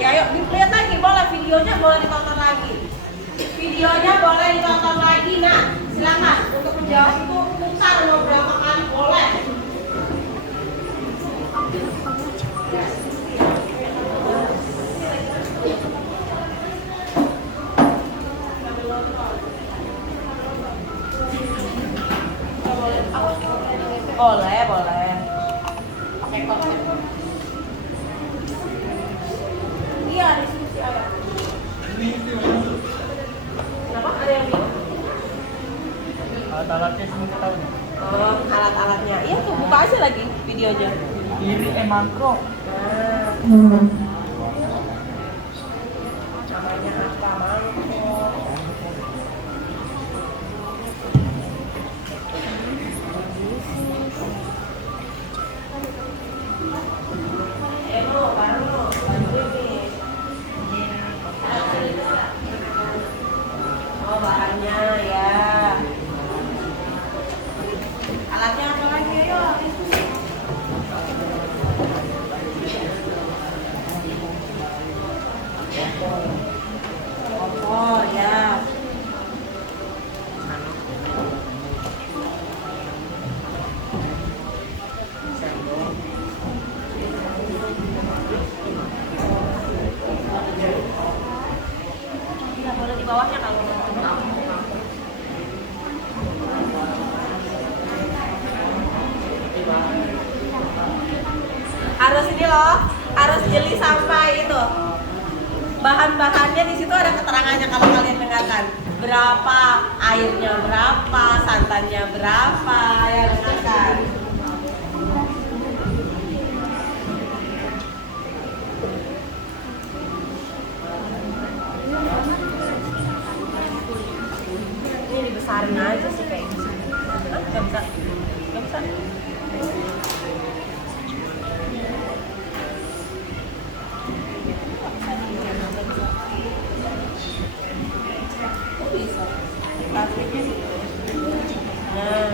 Ya, ayo dilihat lagi, boleh videonya boleh ditonton lagi. Videonya boleh ditonton lagi, nah. Silakan untuk menjawab itu putar mau berapa kali boleh. Boleh, boleh. Pakai kok. Iya, diskusi ada. Kenapa? Ada yang bingung? Alat-alatnya semua tahu. Oh, alat-alatnya. Iya tuh, buka aja lagi videonya. Ini emang kok. Nah, namanya apa? Mangkok. Oh, bahannya ya. Alatnya apa lagi? Ayo. Kompor ya. Tidak boleh di bawahnya kalau mau. Harus ini loh, harus jeli sampai itu. Bahan-bahannya di situ ada keterangannya kalau kalian dengarkan. Berapa airnya, berapa santannya, berapa, ya dengarkan. Ini dibesarin aja sih kayak gitu. Hah? Gak bisa, gak bisa. Plastiknya gitu. Nah,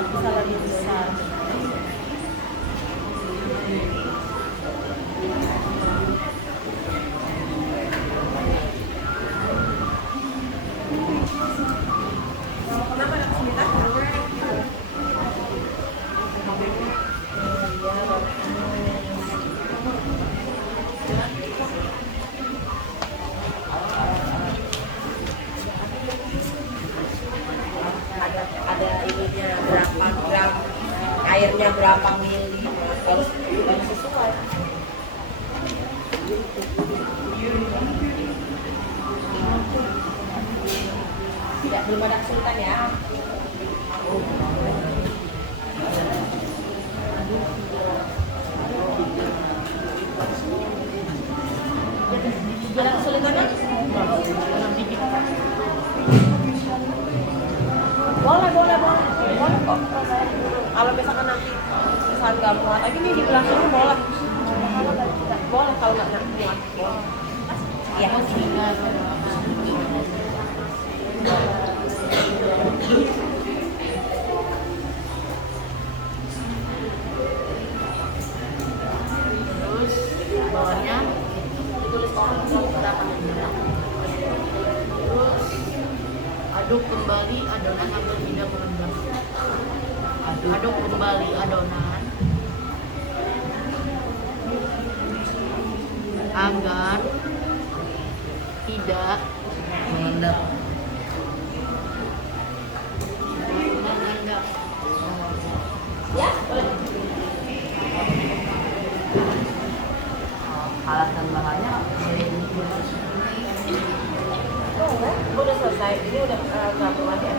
bisa lebih besar. Kenapa ada kesulitan? Ada ininya berapa gram, airnya berapa mili, harus sesuai. Tidak, belum ada kesulitan ya. Ada kesulitannya? Boleh kok. Kalau misalkan nanti misalkan nggak muat lagi nih di belakangnya boleh. Boleh kalau nggak muat. Boleh. Iya. Terus bawahnya ditulis orang berapa. Terus aduk kembali adonan agar tidak merendam. Aduk kembali adonan agar tidak mengendap. Ya, boleh. Alat dan bahannya Oh, enggak? Udah selesai. Ini udah gabungan ya.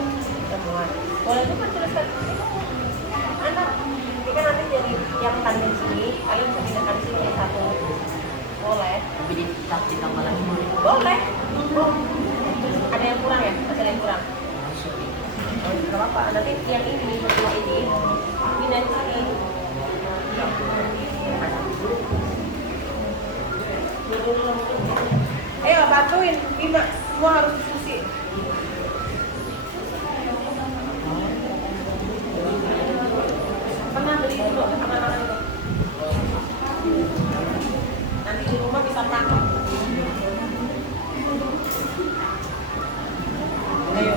Gabungan. Boleh juga tuliskan. Anak, ini kan nanti jadi yang tanding sini, kalian bisa pindahkan sini jadi satu. Boleh. tapi ditambah lagi. Boleh. Oh. Ada yang kurang ya? Masih ada yang kurang? Oh, nggak apa-apa. Nanti yang ini, berdua ini, pindahin sini. Ayo bantuin, Bima. Semua harus diskusi. Pernah beli dulu anak-anak itu. Nanti di rumah bisa pakai. Ayo,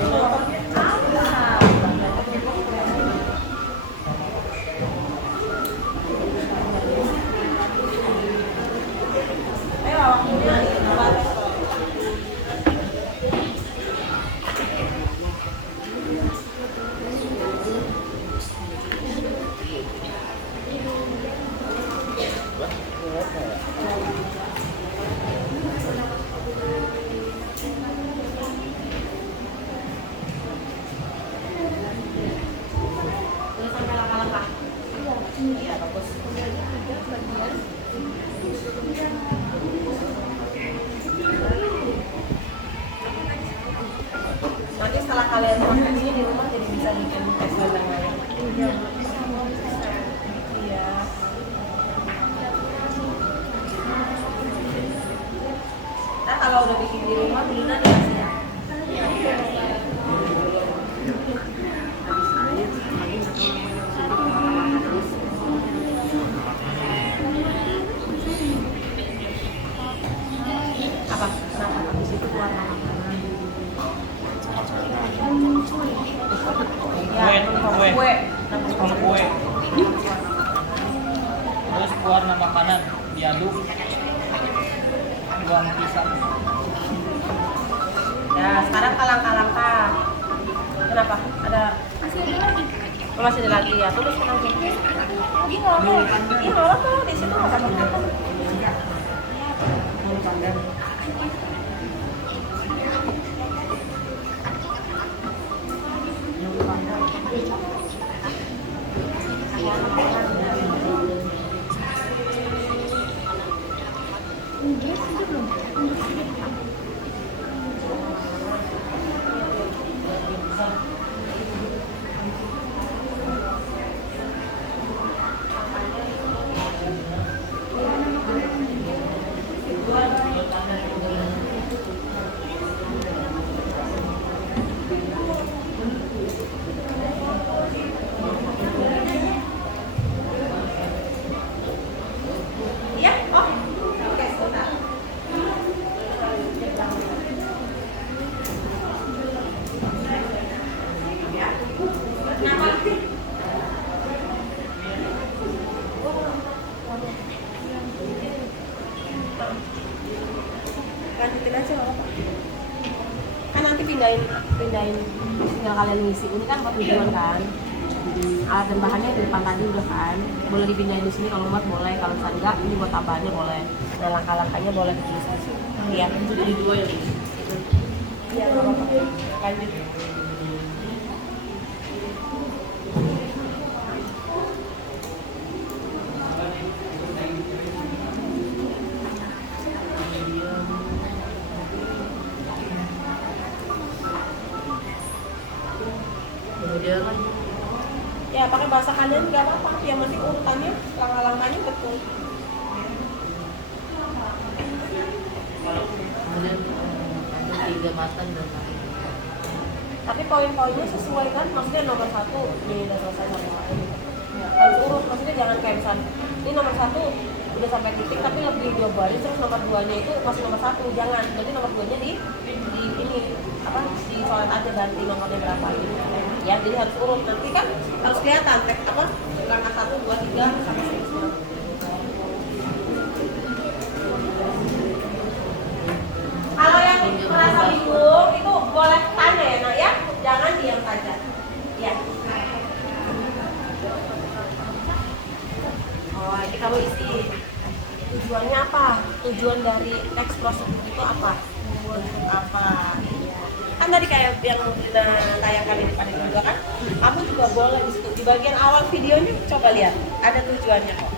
ayo waktunya ini batas. Udah sampai langkah-langkah. Iya, bagus. Nanti setelah kalian praktek ini di rumah jadi bisa bikin tes lain. Iya. Nah kalau udah bikin di rumah Lina dikasih ya. Apa? Kenapa? Habis itu warna makanan. Ya, kue. Kue. Terus warna makanan diaduk. Buang pisang. Ya, sekarang ke langkah-langkah. Kenapa? Ada masih ada lagi ya. Tulis lagi. Lagi nggak apa? Iya nggak apa. Di situ nggak apa-apa. Iya, oh, oke, sebentar. Lanjutin aja nggak apa-apa. Kan nanti pindahin tinggal kalian ngisi. Ini kan buat tujuan kan. Alat dan bahannya di depan tadi udah kan. Boleh dipindahin di sini kalau muat boleh. Kalau misalnya enggak, ini buat tambahannya boleh. Nah langkah-langkahnya boleh ditulis di sini. Iya. Jadi dua ya. Iya nggak apa-apa. Lanjut. Kemudian kan Ya pakai bahasa kalian nggak apa-apa. Yang penting urutannya, langkah-langkahnya betul. kemudian untuk 3 matang dan Tapi poin-poinnya sesuai kan, maksudnya nomor 1 ini udah selesai sama ini. Ya, harus urut, maksudnya jangan kayak misalnya ini nomor 1 udah sampai titik tapi lebih dijabarin terus nomor 2-nya itu masih nomor 1, jangan. Jadi nomor 2-nya di ini apa di soal aja ganti nomornya berapa gitu. Ya, jadi harus urut. Nanti kan harus kelihatan apa langkah 1, 2, 3 sampai 9. jelasin. Tujuannya apa? Tujuan dari eksplosif itu apa? Untuk apa? Kan tadi kayak yang kita tayangkan di depan itu juga kan, kamu juga boleh di situ. Di bagian awal videonya coba lihat, ada tujuannya kok.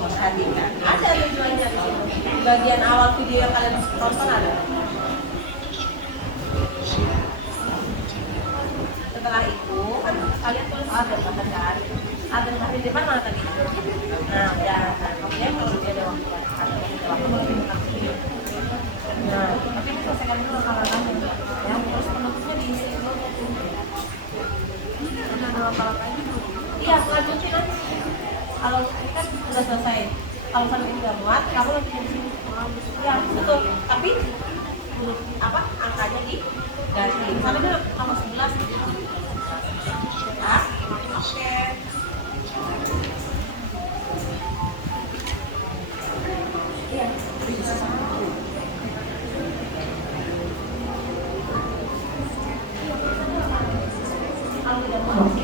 Perhatikan, ada tujuannya di situ. Di bagian awal video yang kalian tonton ada. Setelah itu kan kalian tulis agen bahkan kan. Agen bahkan di depan mana tadi? Nah, ya, kemudian kalau tidak ada waktu boleh dibuka sini. Nah, tapi diselesaikan dulu halamannya ya, terus penutupnya diisi dulu. Karena ada halamannya dulu. Iya, lanjutin aja. Kalau ini kan sudah selesai. Kalau sampai ini nggak muat, kamu lanjutin di sini. Ya, betul. Tapi apa angkanya diganti. Sampai dulu nomor 11. Ah, oke. Iya. Kalau tidak muat,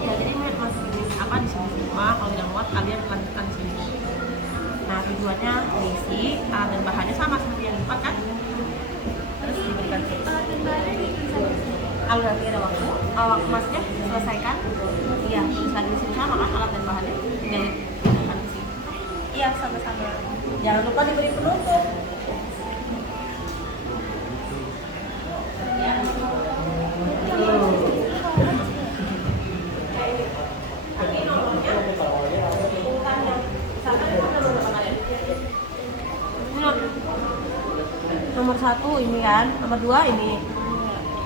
ya jadi masih apa di sini semua. Kalau tidak muat, kalian lanjutkan di sini. Nah, tujuannya diisi alat dan bahannya sama seperti yang depan kan? Terus diberikan tips. Kalau nanti ada waktu maksudnya selesaikan. Iya, tulis lagi di sini sama kan alat dan bahannya. Tinggal dipindahkan di sini. Iya, sama-sama. Jangan lupa diberi penutup. Ya. Ini nomornya, urutannya. Misalkan ada berapa kalian? Nomor 1 ini kan, nomor 2 ini,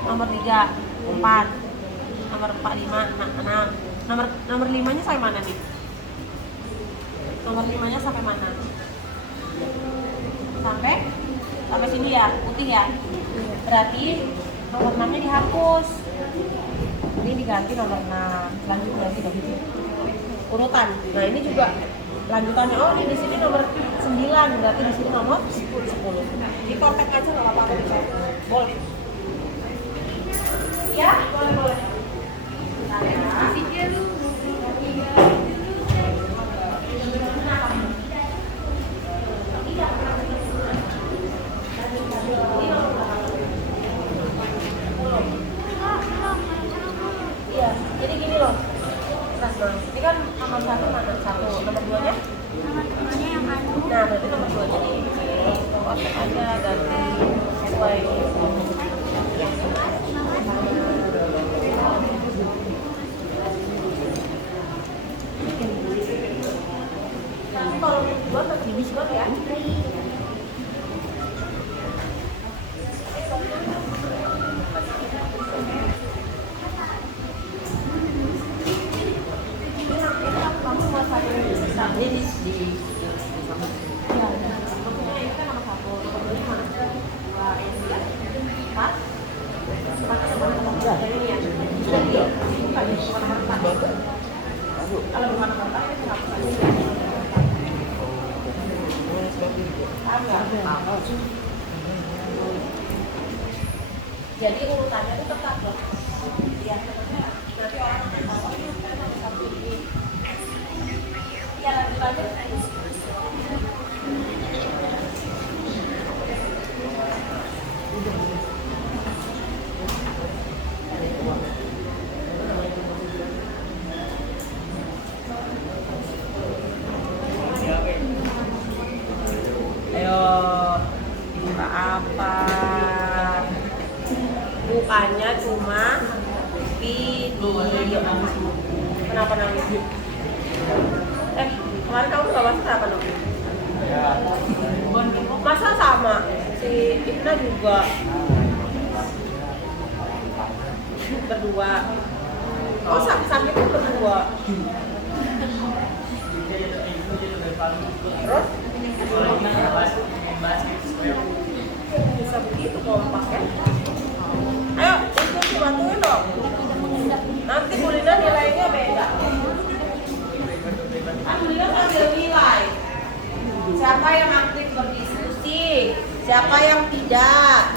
nomor 3, 4, nomor 4, 5, 6. Nomor 5-nya sampai mana nih? Nomor 5-nya sampai mana? Sampai sini ya, putih ya. Berarti nomor 6-nya dihapus. Ini diganti nomor 6. Lanjut lagi dong. Urutan. Nah, ini juga lanjutannya. Oh, ini di sini nomor 9, berarti di sini nomor 10. Di kontak aja enggak apa-apa bisa. Boleh. Ya, boleh. Iya, jadi gini loh. Ini kan nomor 1 mana? 1. Nomor 2-nya? Nomor 2-nya yang anu. Nah, berarti nomor 2-nya nih. Kontak aja ganti sesuai. Nanti kalau buat nanti diskon ya. Kamu buat satu sampai di ya, maksudnya ini kan nomor 1, nomor 2 mana? 2, 4. 4 nomor 3 ini ya. Jadi bukan nomor 4. Kalau bukan nomor 4 itu hapus aja. Jadi urutannya itu tetap loh. Ya, nanti orang akan tahu ini nomor 1 ini. Ya, lanjut aja. Ayo, minta apa? Bukannya cuma video. Kenapa nangis? Kemarin kamu nggak masak apa dong? Masa sama? Si Ibna juga berdua. Oh, sampai itu berdua. Terus? Bisa begitu kompak ya? Ayo, itu bantuin dong. Nanti kuliner nilainya beda. Kuliner ambil nilai. Siapa yang aktif berdiskusi, siapa yang tidak.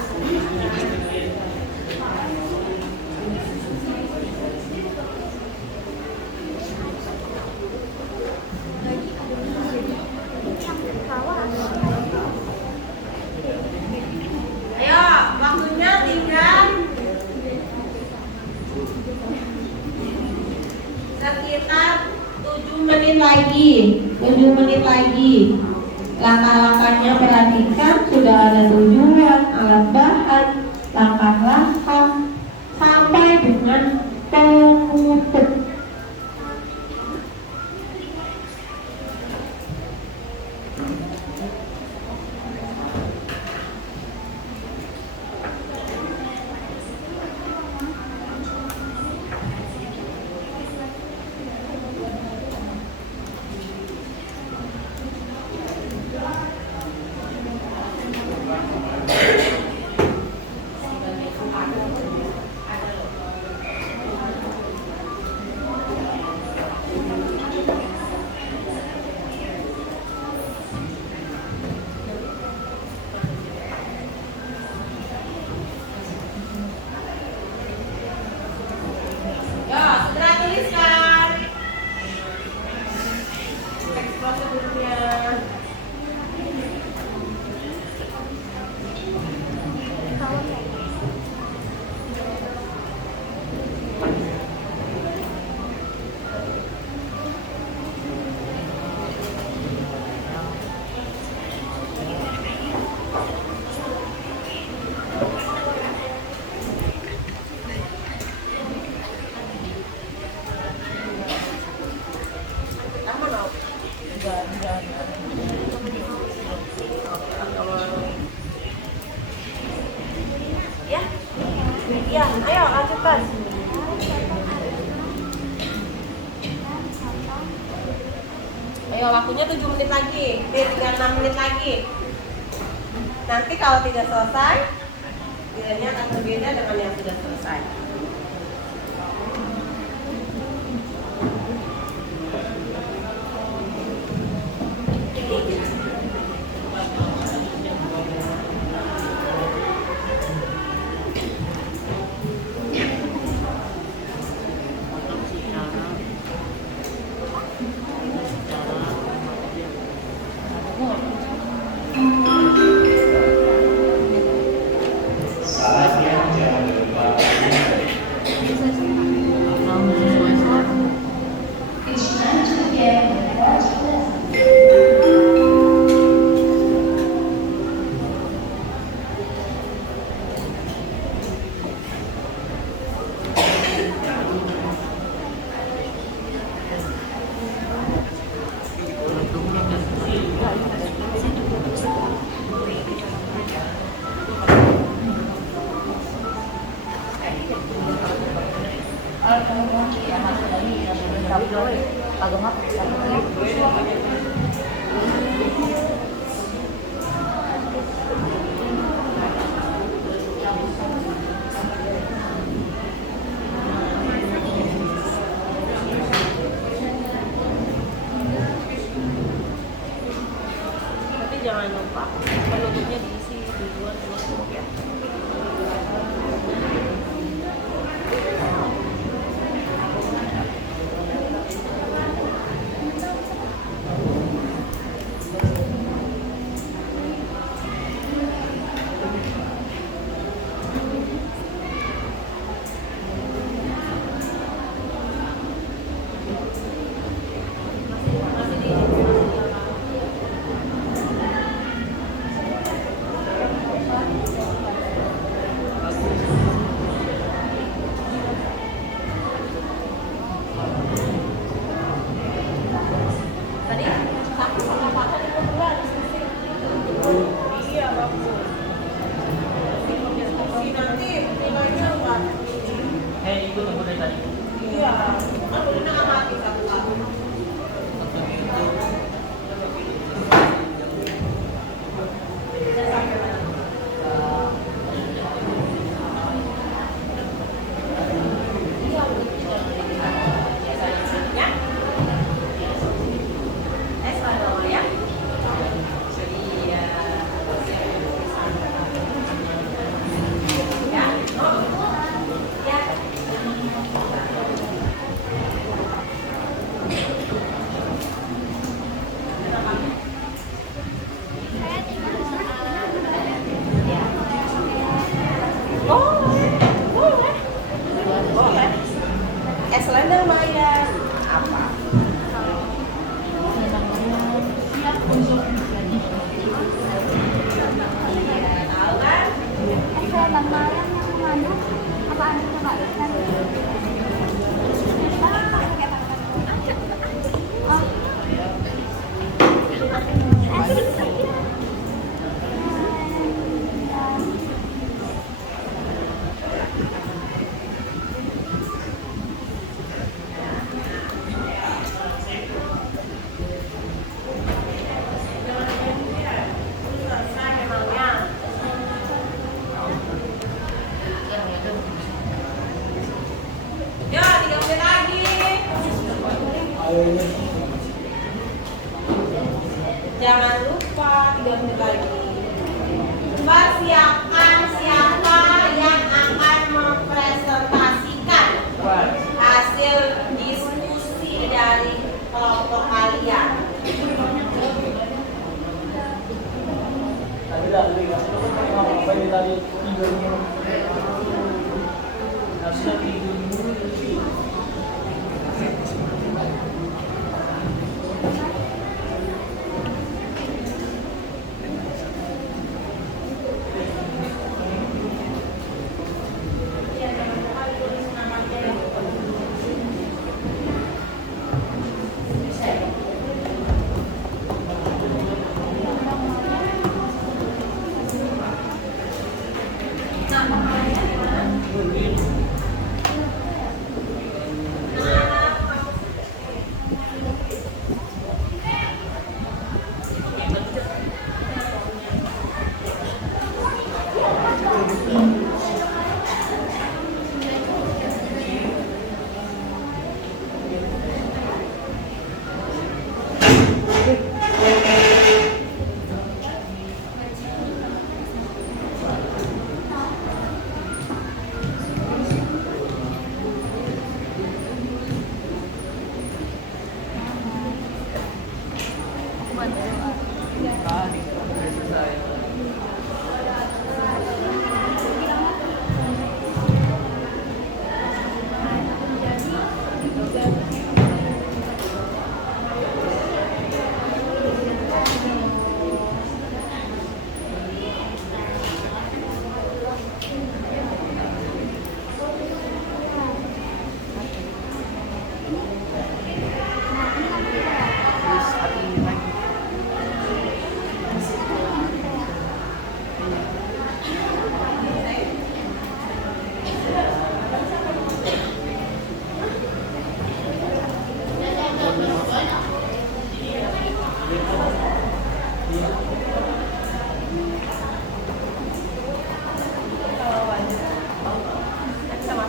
Sekitar 7 menit lagi. 7 menit lagi. Langkah-langkahnya perhatikan, sudah ada tujuan, alat bahan, langkah-langkah sampai dengan penutup. Ya, segera tuliskan teks prosedurnya. Kamu mau? Ya? Ya, ayo lanjutkan. Ayo, waktunya 7 menit lagi. Tinggal 6 menit lagi. Nanti kalau tidak selesai, nilainya akan berbeda dengan yang sudah selesai. Saatnya jangan lupa Tapi jangan lupa penutupnya diisi duluan penutup ya. Jangan lupa 3 menit lagi. Persiapkan siapa yang akan mempresentasikan hasil diskusi dari kelompok kalian.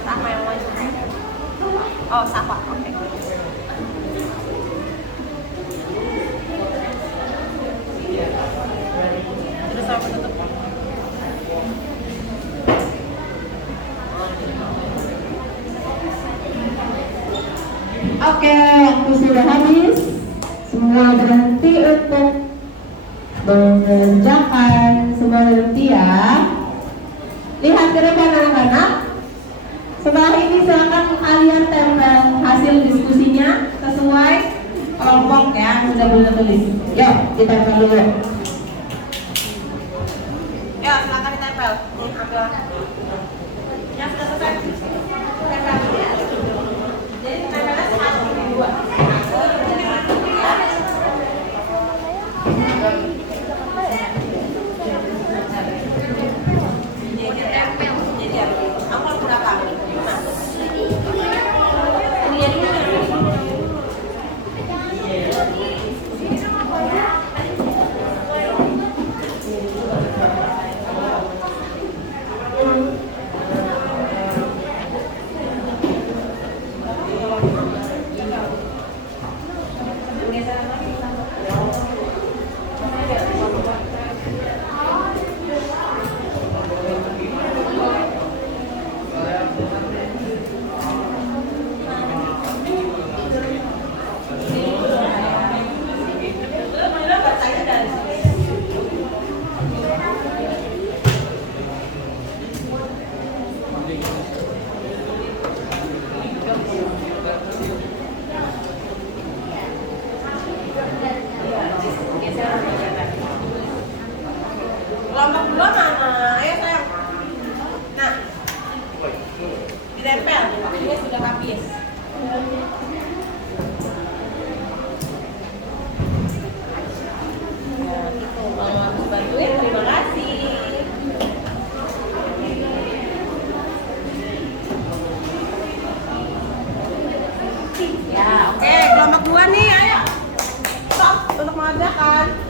Sama yang lain. Oh, sama. Oke. Terus sampai tutup. Oke, waktu sudah habis. Semua berhenti untuk mengerjakan. Semua berhenti ya. Lihat ke depan anak-anak. Setelah ini silakan kalian tempel hasil diskusinya sesuai kelompok ya, sudah boleh tulis. Yuk, ditempel dulu. Ya, silakan ditempel. Nih, ambil. Yang sudah selesai. Tempel dulu ya. Jadi tempelnya 1, 2. Kelompok 2 mana? Ayo sayang. Nah, ditempel. Ini sudah habis. Ya, gitu. Kalau harus bantuin, terima kasih. Ya, oke. Kelompok 2 nih, ayo. Stop untuk mengerjakan.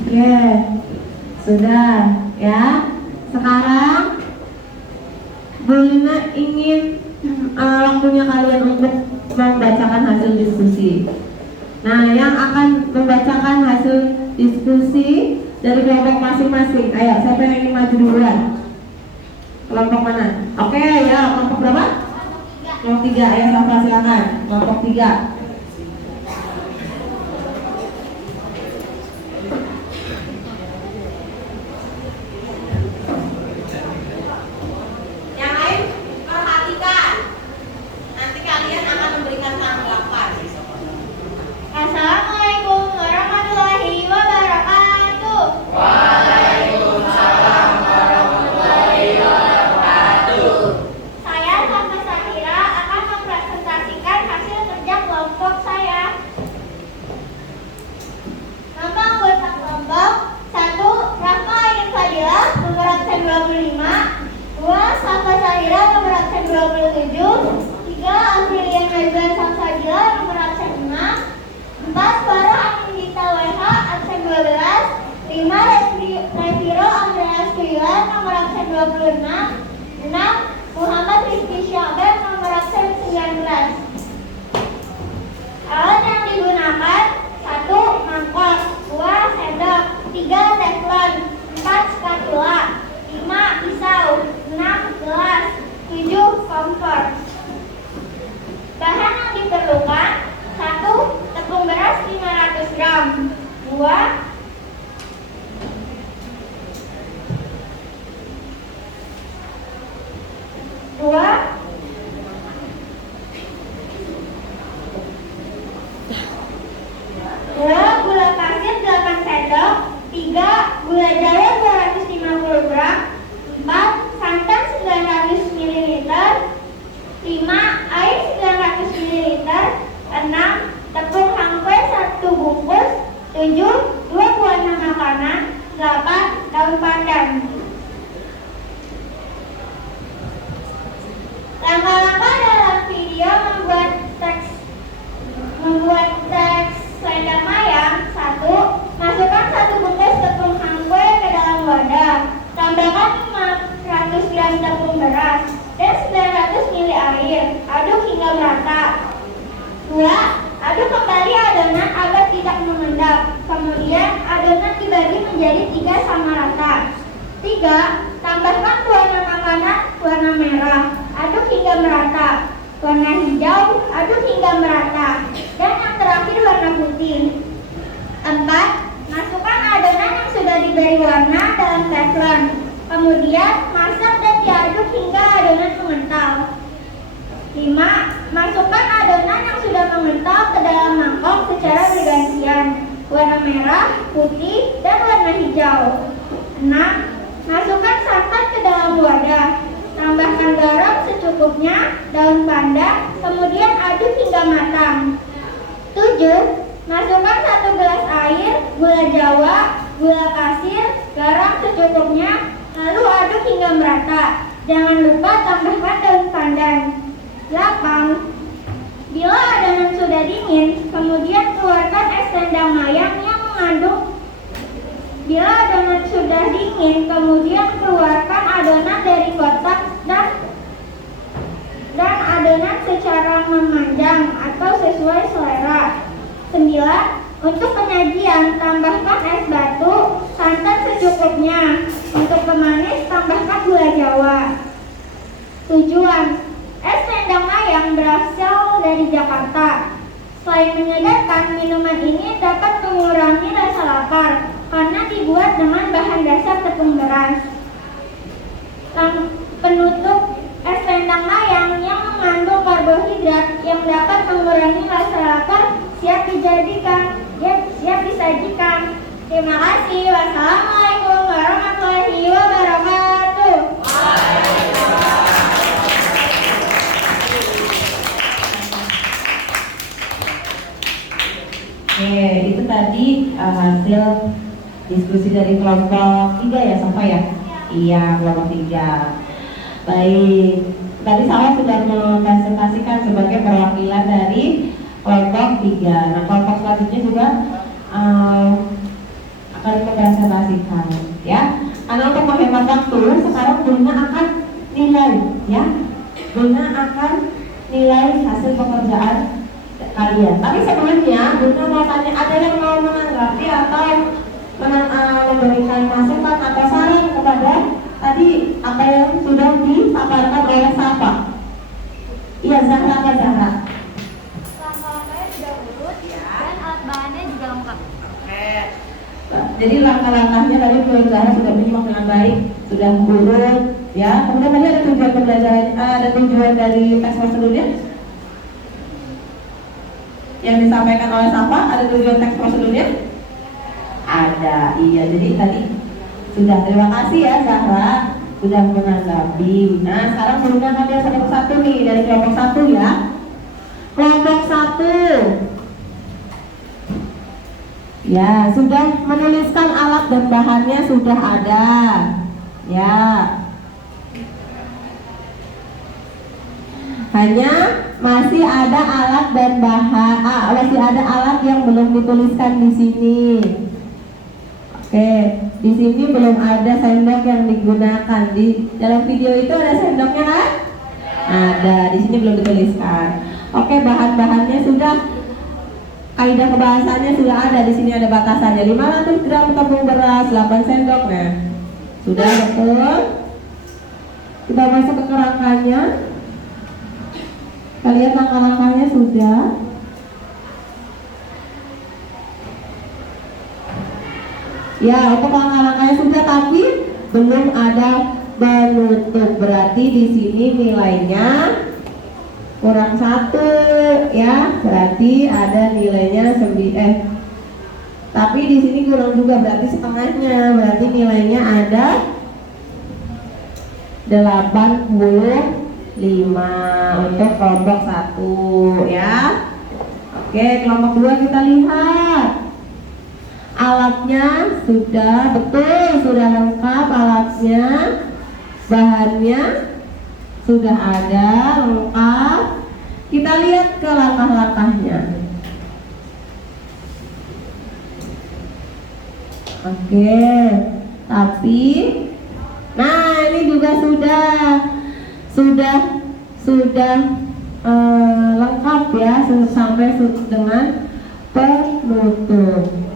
Oke, sudah ya. Sekarang Bu Lina ingin waktunya kalian untuk membacakan hasil diskusi. Nah, yang akan membacakan hasil diskusi dari kelompok masing-masing. Ayo, siapa yang ingin maju duluan? Kelompok mana? Oke, ya, kelompok berapa? Kelompok 3. Ayo, Safa silakan. Kelompok 3. Yang lain perhatikan. Nanti kalian akan memberikan tanggapan. Assalamualaikum warahmatullahi wabarakatuh. Saya Safa Sahira akan mempresentasikan hasil kerja kelompok saya. Nama anggota kelompok 1. Rahma Ain Fadila nomor absen 25. 2. Safa Sahira nomor absen 27. 3. Afrilian Nazar Samsadila nomor absen 6. 4. Farah Anindita WH absen 12. 5. Reviro Andreas Kuilan nomor absen 26. 6. Muhammad Rizky Syabir nomor absen 19. Alat yang digunakan 1. Mangkok. 2. Sendok. 3. teflon. 4. spatula. 5. pisau. 6. gelas. 7. kompor. Bahan yang diperlukan 1. Tepung beras 500 gram. 2. Gula pasir 8 sendok. 3. Gula jawa 250 gram. 4. Santan 900 ml. 5. Air 900 ml. 6. Tepung hangkwe 1 bungkus. 7. 2 buah makanan. 8. Daun pandan. Langkah-langkah dalam video membuat teks selendang mayang. 1. Masukkan 1 bungkus tepung hangkwe ke dalam wadah. Tambahkan 500 gram tepung beras dan 900 ml air. Aduk hingga merata. 2. Aduk kembali adonan agar tidak mengendap. Kemudian adonan dibagi menjadi 3 sama rata. 3. Tambahkan pewarna makanan warna merah. Aduk hingga merata. Warna hijau, aduk hingga merata. Dan yang terakhir warna putih. 4. Masukkan adonan yang sudah diberi warna dalam teflon. Kemudian masak dan diaduk hingga adonan mengental. 5. Masukkan adonan yang sudah mengental ke dalam mangkok secara bergantian. Warna merah, putih, dan warna hijau. 6. Masukkan santan ke dalam wadah. Tambahkan garam secukupnya, daun pandan, kemudian aduk hingga matang. 7. Masukkan 1 gelas air, gula jawa, gula pasir, garam secukupnya, lalu aduk hingga merata. Jangan lupa tambahkan daun pandan. 8. Bila adonan sudah dingin, kemudian keluarkan es selendang mayang yang mengandung. Bila adonan sudah dingin, kemudian keluarkan adonan dari kotak dan adonan secara memanjang atau sesuai selera. 9. Untuk penyajian, tambahkan es batu, santan secukupnya. Untuk pemanis, tambahkan gula jawa. Tujuan: es selendang mayang berasal dari Jakarta. Selain menyegarkan, minuman ini dapat mengurangi rasa lapar karena dibuat dengan bahan dasar tepung beras. Penutup: es selendang mayang yang mengandung karbohidrat yang dapat mengurangi rasa lapar siap disajikan. Terima kasih. Wassalamualaikum warahmatullahi wabarakatuh. Oke, itu tadi hasil diskusi dari kelompok 3 ya, Safa ya? Iya, kelompok 3. Baik, tadi saya sudah mempresentasikan sebagai perwakilan dari kelompok 3. Nah, kelompok selanjutnya juga akan presentasikan ya. Karena untuk menghemat waktu, sekarang Bunda akan nilai ya. Bunda akan nilai hasil pekerjaan kalian. Tapi sebelumnya Bunda mau tanya, ada yang mau menanggapi atau memberikan masukan atau saran kepada tadi apa yang sudah dipaparkan oleh Safa? Iya, Zahra. Langkah-langkahnya sudah urut dan alat bahannya juga lengkap. Oke. Jadi langkah-langkahnya tadi Bu Zahra sudah menyimak dengan baik, sudah urut ya. Kemudian tadi ada tujuan pembelajaran, ada tujuan dari tes prosedurnya yang disampaikan oleh Safa. Ada tujuan teks prosedurnya? Ada, iya. Jadi tadi sudah, terima kasih ya Zahra sudah menanggapi. Nah sekarang Bunda akan lihat satu-satu nih dari kelompok 1 ya. Kelompok 1 ya sudah menuliskan alat dan bahannya sudah ada ya. Hanya masih ada alat dan bahan, masih ada alat yang belum dituliskan di sini. Oke, di sini belum ada sendok yang digunakan. Di dalam video itu ada sendoknya kan? Ada, di sini belum dituliskan. Oke, bahan-bahannya sudah, kaidah kebahasannya sudah ada. Di sini ada batasannya 500 gram tepung beras, 8 sendok. Nah, sudah betul. Kita masuk ke kerangkanya. Kita lihat langkah-langkahnya sudah. Ya, untuk langkah-langkahnya sudah, tapi belum ada penutup. Berarti di sini nilainya kurang 1 ya. Berarti ada nilainya tapi di sini kurang juga, berarti setengahnya. Berarti nilainya ada 85 untuk kelompok 1 ya. Oke, kelompok 2 kita lihat. Alatnya sudah betul, sudah lengkap alatnya, bahannya sudah ada lengkap. Kita lihat ke langkah-langkahnya. Oke, tapi nah ini juga sudah lengkap ya, sampai dengan penutup.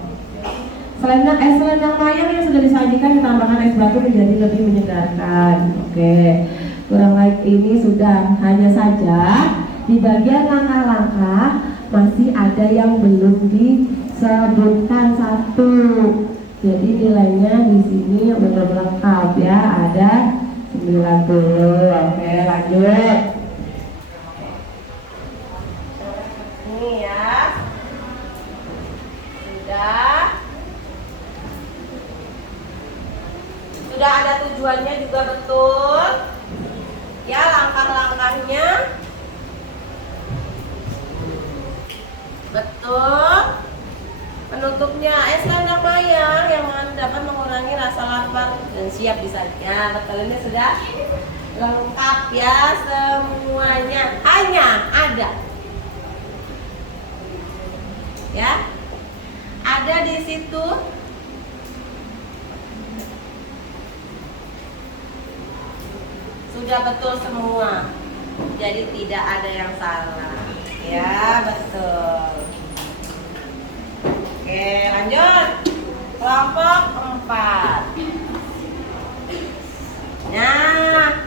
Selendang mayang yang sudah disajikan ditambahkan es batu menjadi lebih menyegarkan. Oke, kurang baik ini sudah. Hanya saja di bagian langkah-langkah masih ada yang belum disebutkan 1. Jadi nilainya di sini belum lengkap ya, ada 90. Oke, lanjut. Ini ya. Sudah ada tujuannya juga betul ya, langkah-langkahnya betul, penutupnya selendang mayang yang dapat mengurangi rasa lapar dan siap disajikan. Betul, ini sudah lengkap ya semuanya. Hanya ada ya, ada di situ sudah betul semua, jadi tidak ada yang salah ya. Betul. Oke, lanjut kelompok 4. Nah,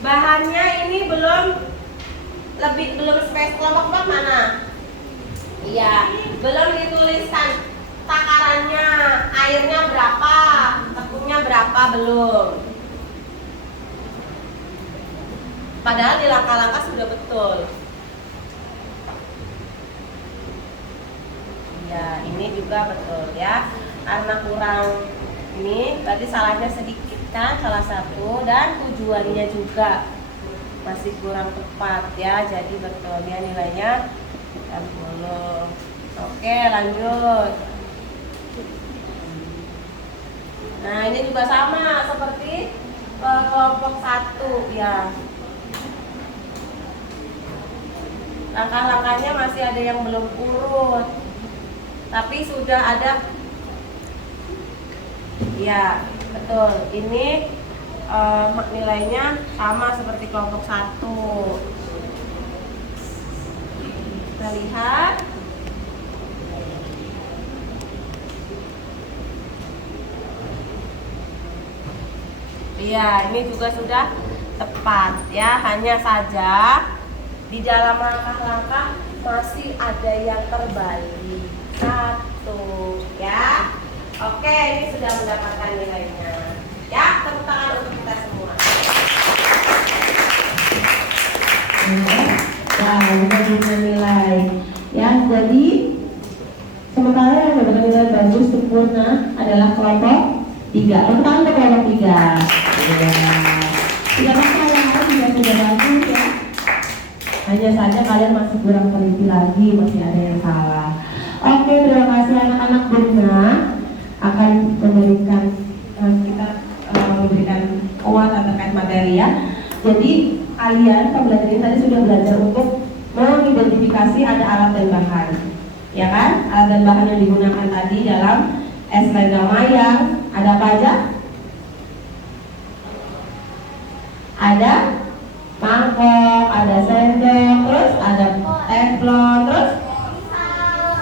bahannya ini belum spes. Kelompok 4 mana? Iya, belum dituliskan takarannya, airnya berapa, tepungnya berapa, belum. Padahal di langkah-langkah sudah betul. Ya, ini juga betul ya. Karena kurang ini, berarti salahnya sedikit kan, salah satu, dan tujuannya juga masih kurang tepat ya. Jadi betul ya, nilainya 60. Oke, lanjut. Nah, ini juga sama seperti kelompok 1 ya. Langkah-langkahnya masih ada yang belum urut, tapi sudah ada Iya, betul. Ini nilainya sama seperti kelompok 1. Kita lihat. Iya, ini juga sudah tepat ya. Hanya saja di dalam langkah-langkah masih ada yang terbalik. 1 ya. Oke, ini sudah mendapatkan nilainya. Ya, tepuk tangan untuk kita semua. Nah, bukan nilai. Ya, jadi sementara yang mendapatkan nilai bagus sempurna adalah kelompok 3. Tentang kelompok 3. Ya. Tidak masalah, juga sudah bagus ya. Hanya saja kalian masih kurang teliti lagi, masih ada yang salah. Oke, terima kasih anak-anak. Bruna akan memberikan penguatan terkait materi ya. Jadi kalian pembelajar ini tadi sudah belajar untuk mengidentifikasi ada alat dan bahan, ya kan? Alat dan bahan yang digunakan tadi dalam slide mayang ada apa aja? Ada mangkok, ada sendok, terus ada teflon, terus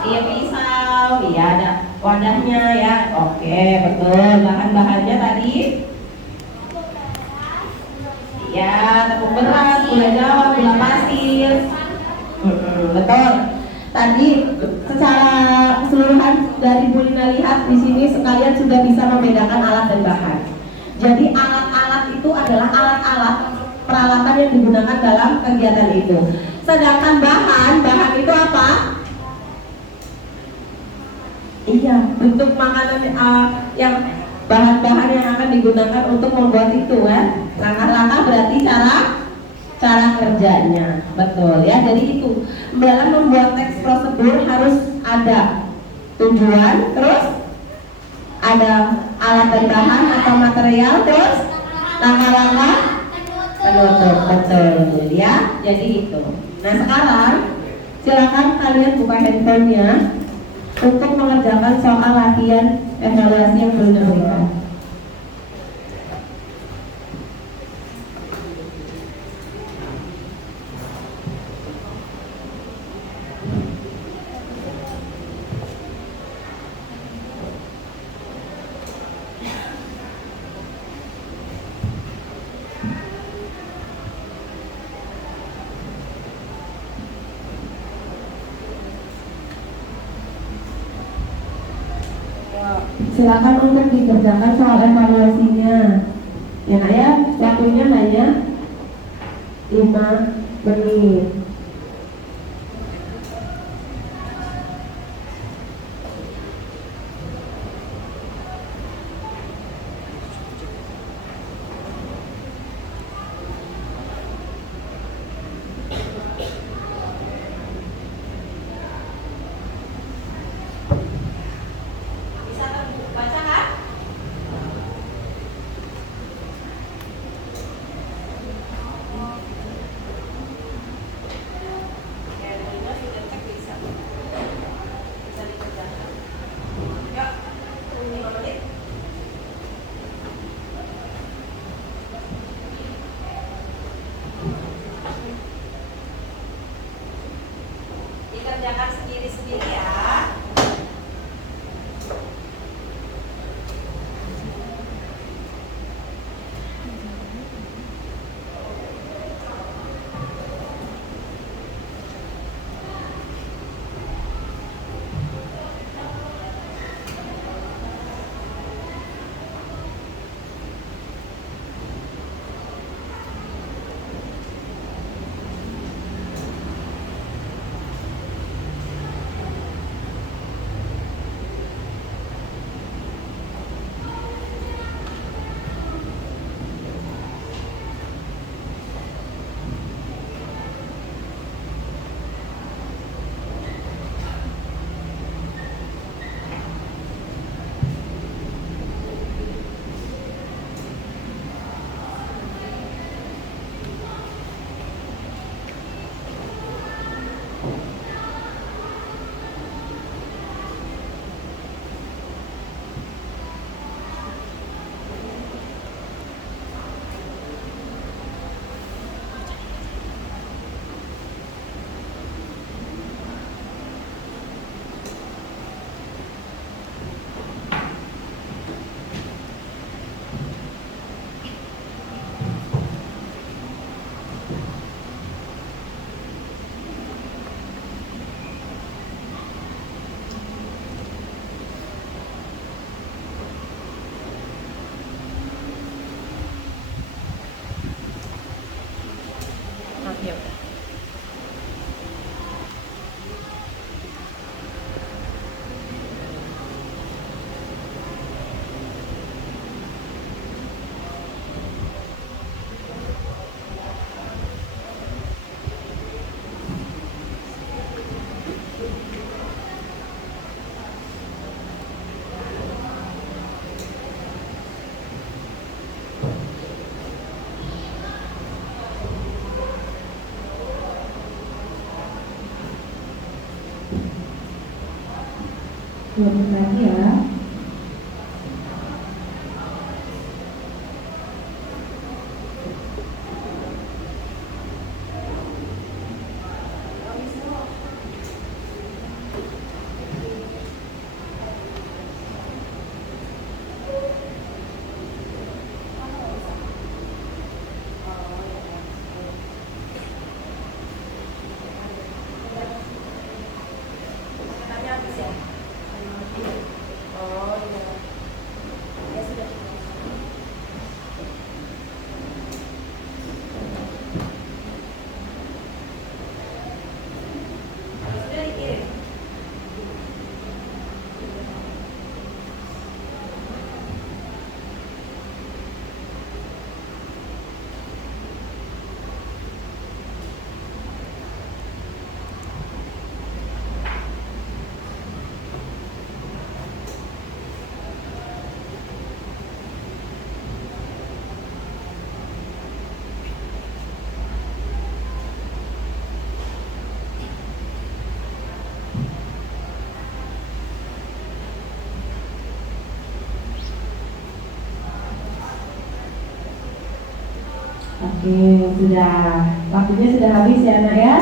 iya pisau, iya ada wadahnya ya. Oke, betul. Bahan-bahannya tadi ya, tepung beras, gula jawa, gula pasir. Betul. Tadi secara keseluruhan dari Bu Lina lihat di sini sekalian sudah bisa membedakan alat dan bahan. Jadi alat-alat itu adalah alat-alat peralatan yang digunakan dalam kegiatan itu. Sedangkan bahan itu apa? Iya, bentuk makanan yang bahan-bahan yang akan digunakan untuk membuat itu kan. Langkah-langkah berarti cara kerjanya. Betul ya. Jadi itu dalam membuat teks prosedur harus ada tujuan, terus ada alat dan bahan atau material, terus langkah-langkah penutup. Betul ya. Jadi itu. Nah, sekarang silakan kalian buka handphonenya untuk mengerjakan soal latihan evaluasi yang belum diberikan. Silakan untuk dikerjakan soal evaluasinya. Ya nak ya, waktunya hanya 5 menit. Bisa terbaca kan? 2 menit lagi ya. Oh iya. Ya sudah. Sudah dikirim. Oke, sudah. Waktunya sudah habis ya anak ya.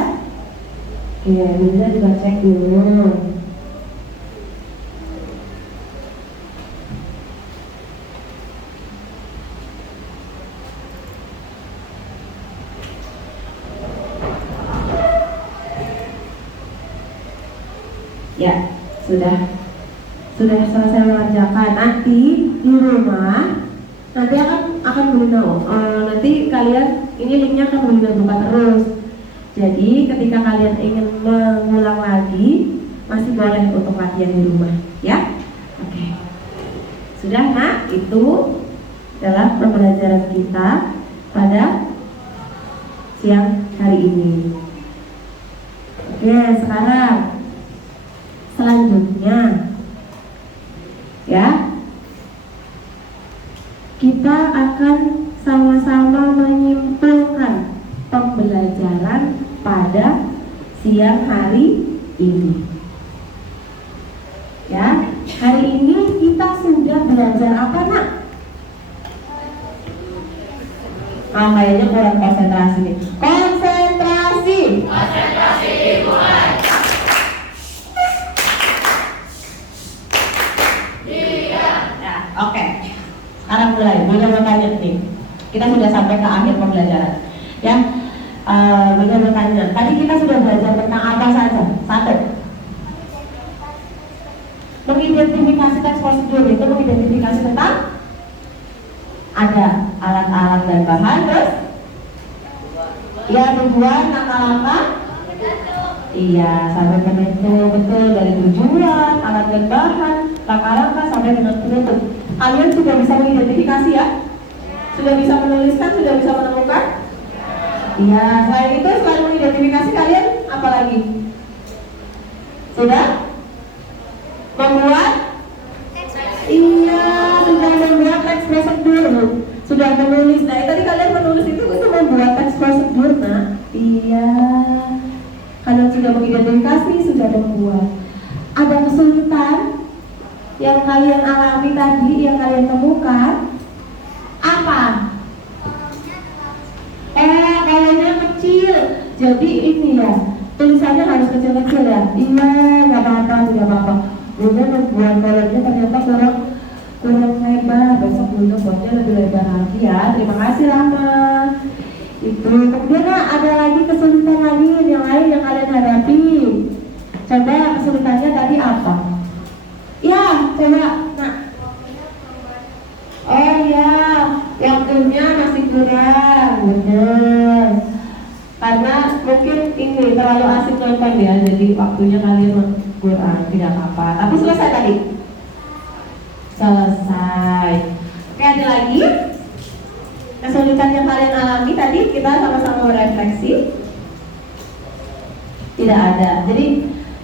Oke, Bunda juga cek dulu. Ya, sudah selesai mengerjakan. Nanti di rumah nanti akan Bunda nanti kalian ini linknya akan Bunda buka terus. Jadi ketika kalian ingin mengulang lagi masih boleh untuk latihan di rumah ya. Oke. Sudah nak, itu adalah pembelajaran kita pada siang hari ini. Oke, sekarang selanjutnya ya, kita akan sama-sama menyimpulkan pembelajaran pada siang hari ini. Ya, hari ini kita sudah belajar apa nak? Kayaknya kurang konsentrasi nih. Konsentrasi. Konsentrasi dimulai. Ya, oke. Sekarang mulai. Bunda bertanya nih. Kita sudah sampai ke akhir pembelajaran. Ya, Bunda bertanya. Tadi kita sudah belajar tentang apa saja? Satu. Mengidentifikasi teks prosedur itu mengidentifikasi tentang ada alat-alat dan bahan, terus ya tujuan, langkah-langkah, iya sampai ke betul dari tujuan, alat dan bahan, langkah-langkah sampai dengan penutup. Kalian sudah bisa mengidentifikasi ya? Sudah bisa menuliskan, sudah bisa menemukan? Iya, selain itu selain mengidentifikasi kalian apa lagi? Sudah? Membuat? Iya, sudah membuat teks prosedur, sudah menulis. Nah, tadi kalian menulis itu membuat teks prosedur, nah. Iya, kalian sudah mengidentifikasi, sudah membuat. Ada kesulitan yang kalian alami tadi, yang kalian temukan? Apa? Kayaknya kecil. Jadi ini ya, tulisannya harus kecil-kecil ya. Iya, nggak apa-apa, tidak apa-apa. Bunda membuat kolomnya ternyata kurang lebar, besok Bunda buatnya lebih lebar lagi ya. Terima kasih Rama. Itu kemudian ada lagi kesulitan lagi yang lain yang kalian hadapi. Coba kesulitannya tadi apa? Ya, coba. Nah. Oh ya, yang punya masih kurang, bener. Karena mungkin ini terlalu asik nonton ya, jadi waktunya kalian kurang, tidak apa-apa. Tapi selesai tadi? Selesai. Oke, ada lagi? Kesulitan yang kalian alami tadi, kita sama-sama berefleksi. Tidak ada. Jadi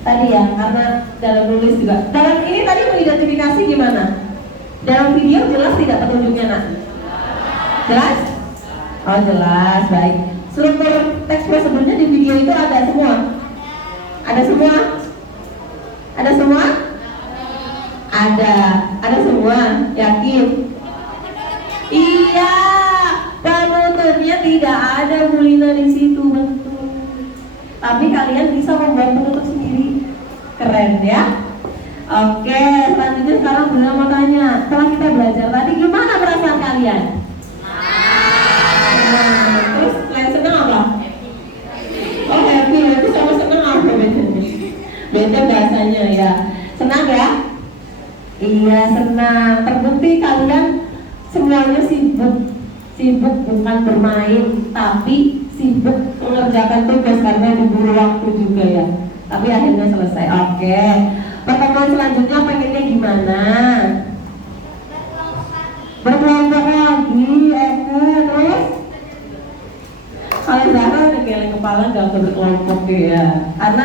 tadi ya, karena dalam nulis juga. Dalam ini tadi mengidentifikasi gimana? Dalam video jelas tidak petunjuknya nak? Jelas? Oh jelas, baik. Struktur teks prosedurnya di video itu ada semua? Ada semua? Ada semua? Ada semua, yakin? Iya, penutupnya tidak ada Bu Lina di situ, betul. Tapi kalian bisa membuat penutup sendiri, keren ya. Oke, selanjutnya sekarang Bunda mau tanya, setelah kita belajar tadi gimana perasaan kalian? Terus kalian senang apa? Oh happy, itu sama senang apa bedanya? Beda bahasanya ya. Senang ya? Iya senang. Terbukti kalian semuanya sibuk bukan bermain, tapi sibuk mengerjakan tugas karena diburu waktu juga ya. Tapi akhirnya selesai. Oke. Pertemuan selanjutnya pengennya gimana? Berkelompok lagi, terus? Kalau Zara udah geleng kepala gak usah berkelompok ya. Karena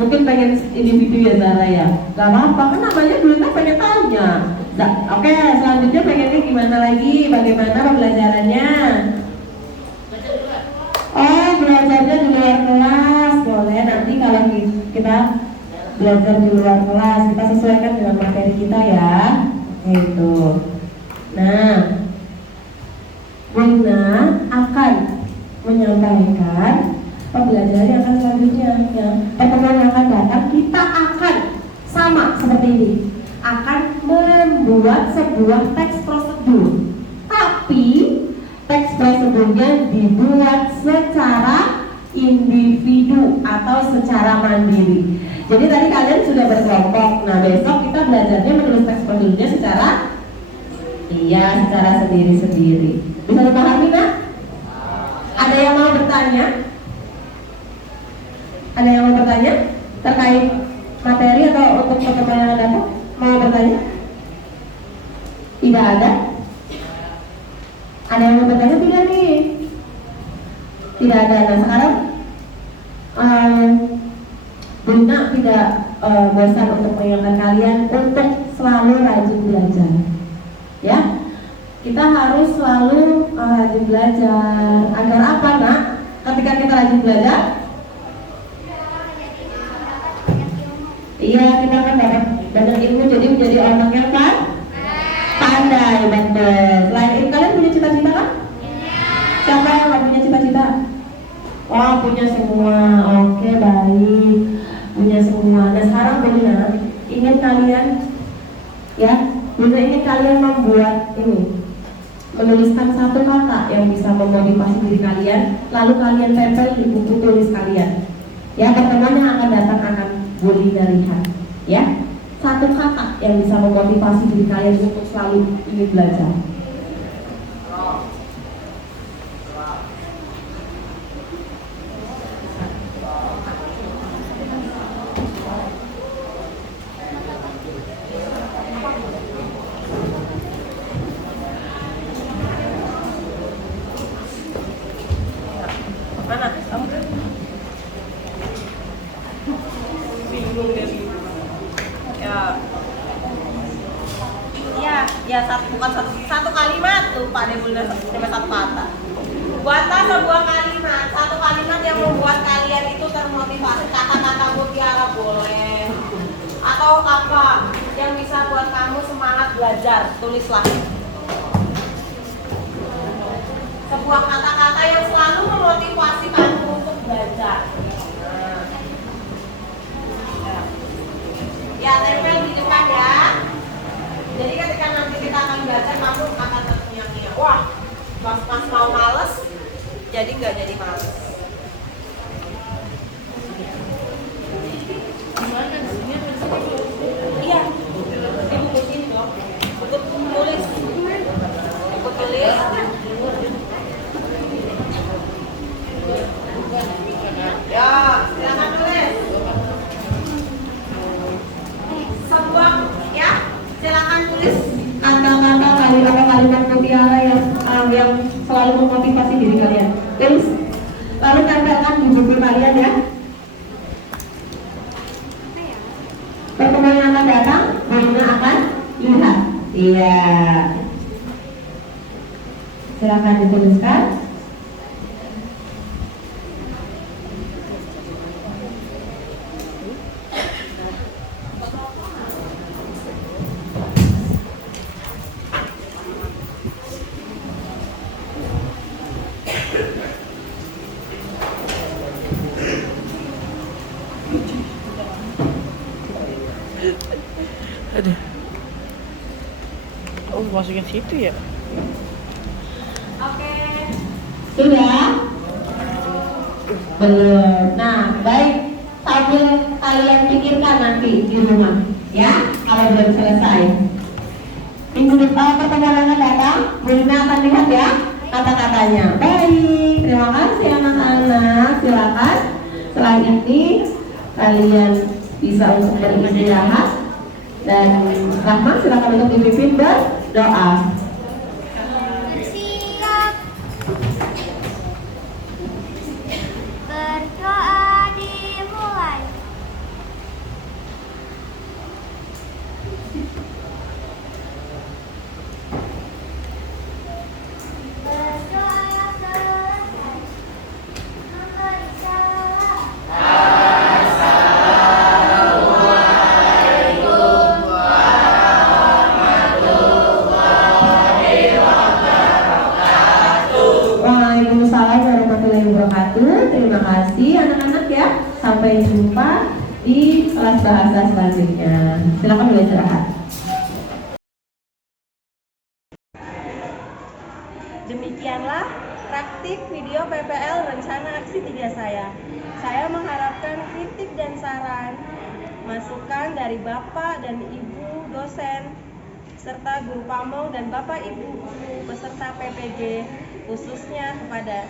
mungkin pengen individu ya Zara ya. Gak apa-apa, kan namanya dulu pengen tanya. Oke, selanjutnya pengennya gimana lagi? Bagaimana pembelajarannya? Oh, belajarnya di luar kelas. Boleh, nanti kalau kita belajar di luar kelas, kita sesuaikan dengan materi kita ya. Itu. Nah, Bunda akan menyampaikan pembelajaran yang akan selanjutnya ya. Pertemuan yang akan datang kita akan sama seperti ini, akan membuat sebuah teks prosedur, tapi teks prosedurnya dibuat secara individu atau secara mandiri. Jadi tadi kalian sudah berkelompok. Nah besok kita belajarnya menulis teks prosedurnya secara sendiri-sendiri. Bisa dipahami nak? Ada yang mau bertanya? Ada yang mau bertanya terkait materi atau untuk pertemuan yang datang? Mau bertanya? Tidak ada? Ada yang mau bertanya tidak nih? Tidak ada. Nah sekarang Bunda tidak bosan untuk mengingatkan kalian untuk selalu rajin belajar. Ya, kita harus selalu rajin belajar. Agar apa nak? Ketika kita rajin belajar, iya kita akan dapat banyak ilmu, jadi menjadi orang yang pandai, betul. Selain itu kalian punya cita-cita kan? Siapa yang nggak punya cita-cita? Oh punya semua, oke baik, punya semua. Nah sekarang Bunda ingin kalian, ya, Bunda ingin kalian membuat ini, menuliskan satu kata yang bisa memotivasi diri kalian, lalu kalian tempel di buku tulis kalian. Ya pertemuan yang akan datang akan Bunda lihat, ya, satu kata yang bisa memotivasi diri kalian untuk selalu ingin belajar. Bukan satu kalimat, lupa deh Bunda cuma satu kata. Buatlah sebuah kalimat, satu kalimat yang membuat kalian itu termotivasi. Kata-kata mutiara boleh, atau apa yang bisa buat kamu semangat belajar, tulislah. Sebuah kata-kata yang selalu memotivasi kamu untuk belajar. Ya, tempel di depan ya. Jadi ketika nanti kita akan belajar, kamu akan ternyang-nyang. Wah, pas mau males, jadi nggak jadi males. Iya, di buku sini dong. Buku tulis. Buku tulis. Ya, silakan tulis. Sebuah, ya. Silakan tulis kata-kata kalimat mutiara yang selalu memotivasi diri kalian. Tulis, lalu tempelkan di buku kalian ya. Pertemuan yang akan datang, Bunda akan lihat. Iya. Silakan dituliskan. Oh, masukin situ ya? Oke. Sudah? Belum. Nah, baik. Sambil kalian pikirkan nanti di rumah, ya, kalau belum selesai. Minggu depan pertemuan akan datang, Bu Lina akan lihat ya kata-katanya. Baik, terima kasih anak-anak. Silakan. Setelah ini kalian bisa untuk beristirahat dan Rahman silakan untuk dipimpin berdoa. Bersiap. Berdoa dimulai. Berdoa selesai. Memberi salam. Waalaikumsalam warahmatullahi wabarakatuh. Terima kasih anak-anak ya. Sampai jumpa di kelas bahasa selanjutnya. Silakan mulai istirahat. Demikianlah praktik video PPL rencana aksi 3 saya. Saya mengharapkan kritik dan saran, masukan dari Bapak dan Ibu dosen, serta guru pamong dan Bapak Ibu guru beserta PPG, khususnya kepada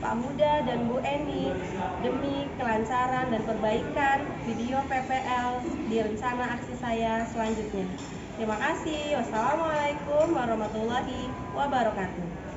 Pak Huda dan Bu Eni demi kelancaran dan perbaikan video PPL di rencana aksi saya selanjutnya. Terima kasih. Wassalamualaikum warahmatullahi wabarakatuh.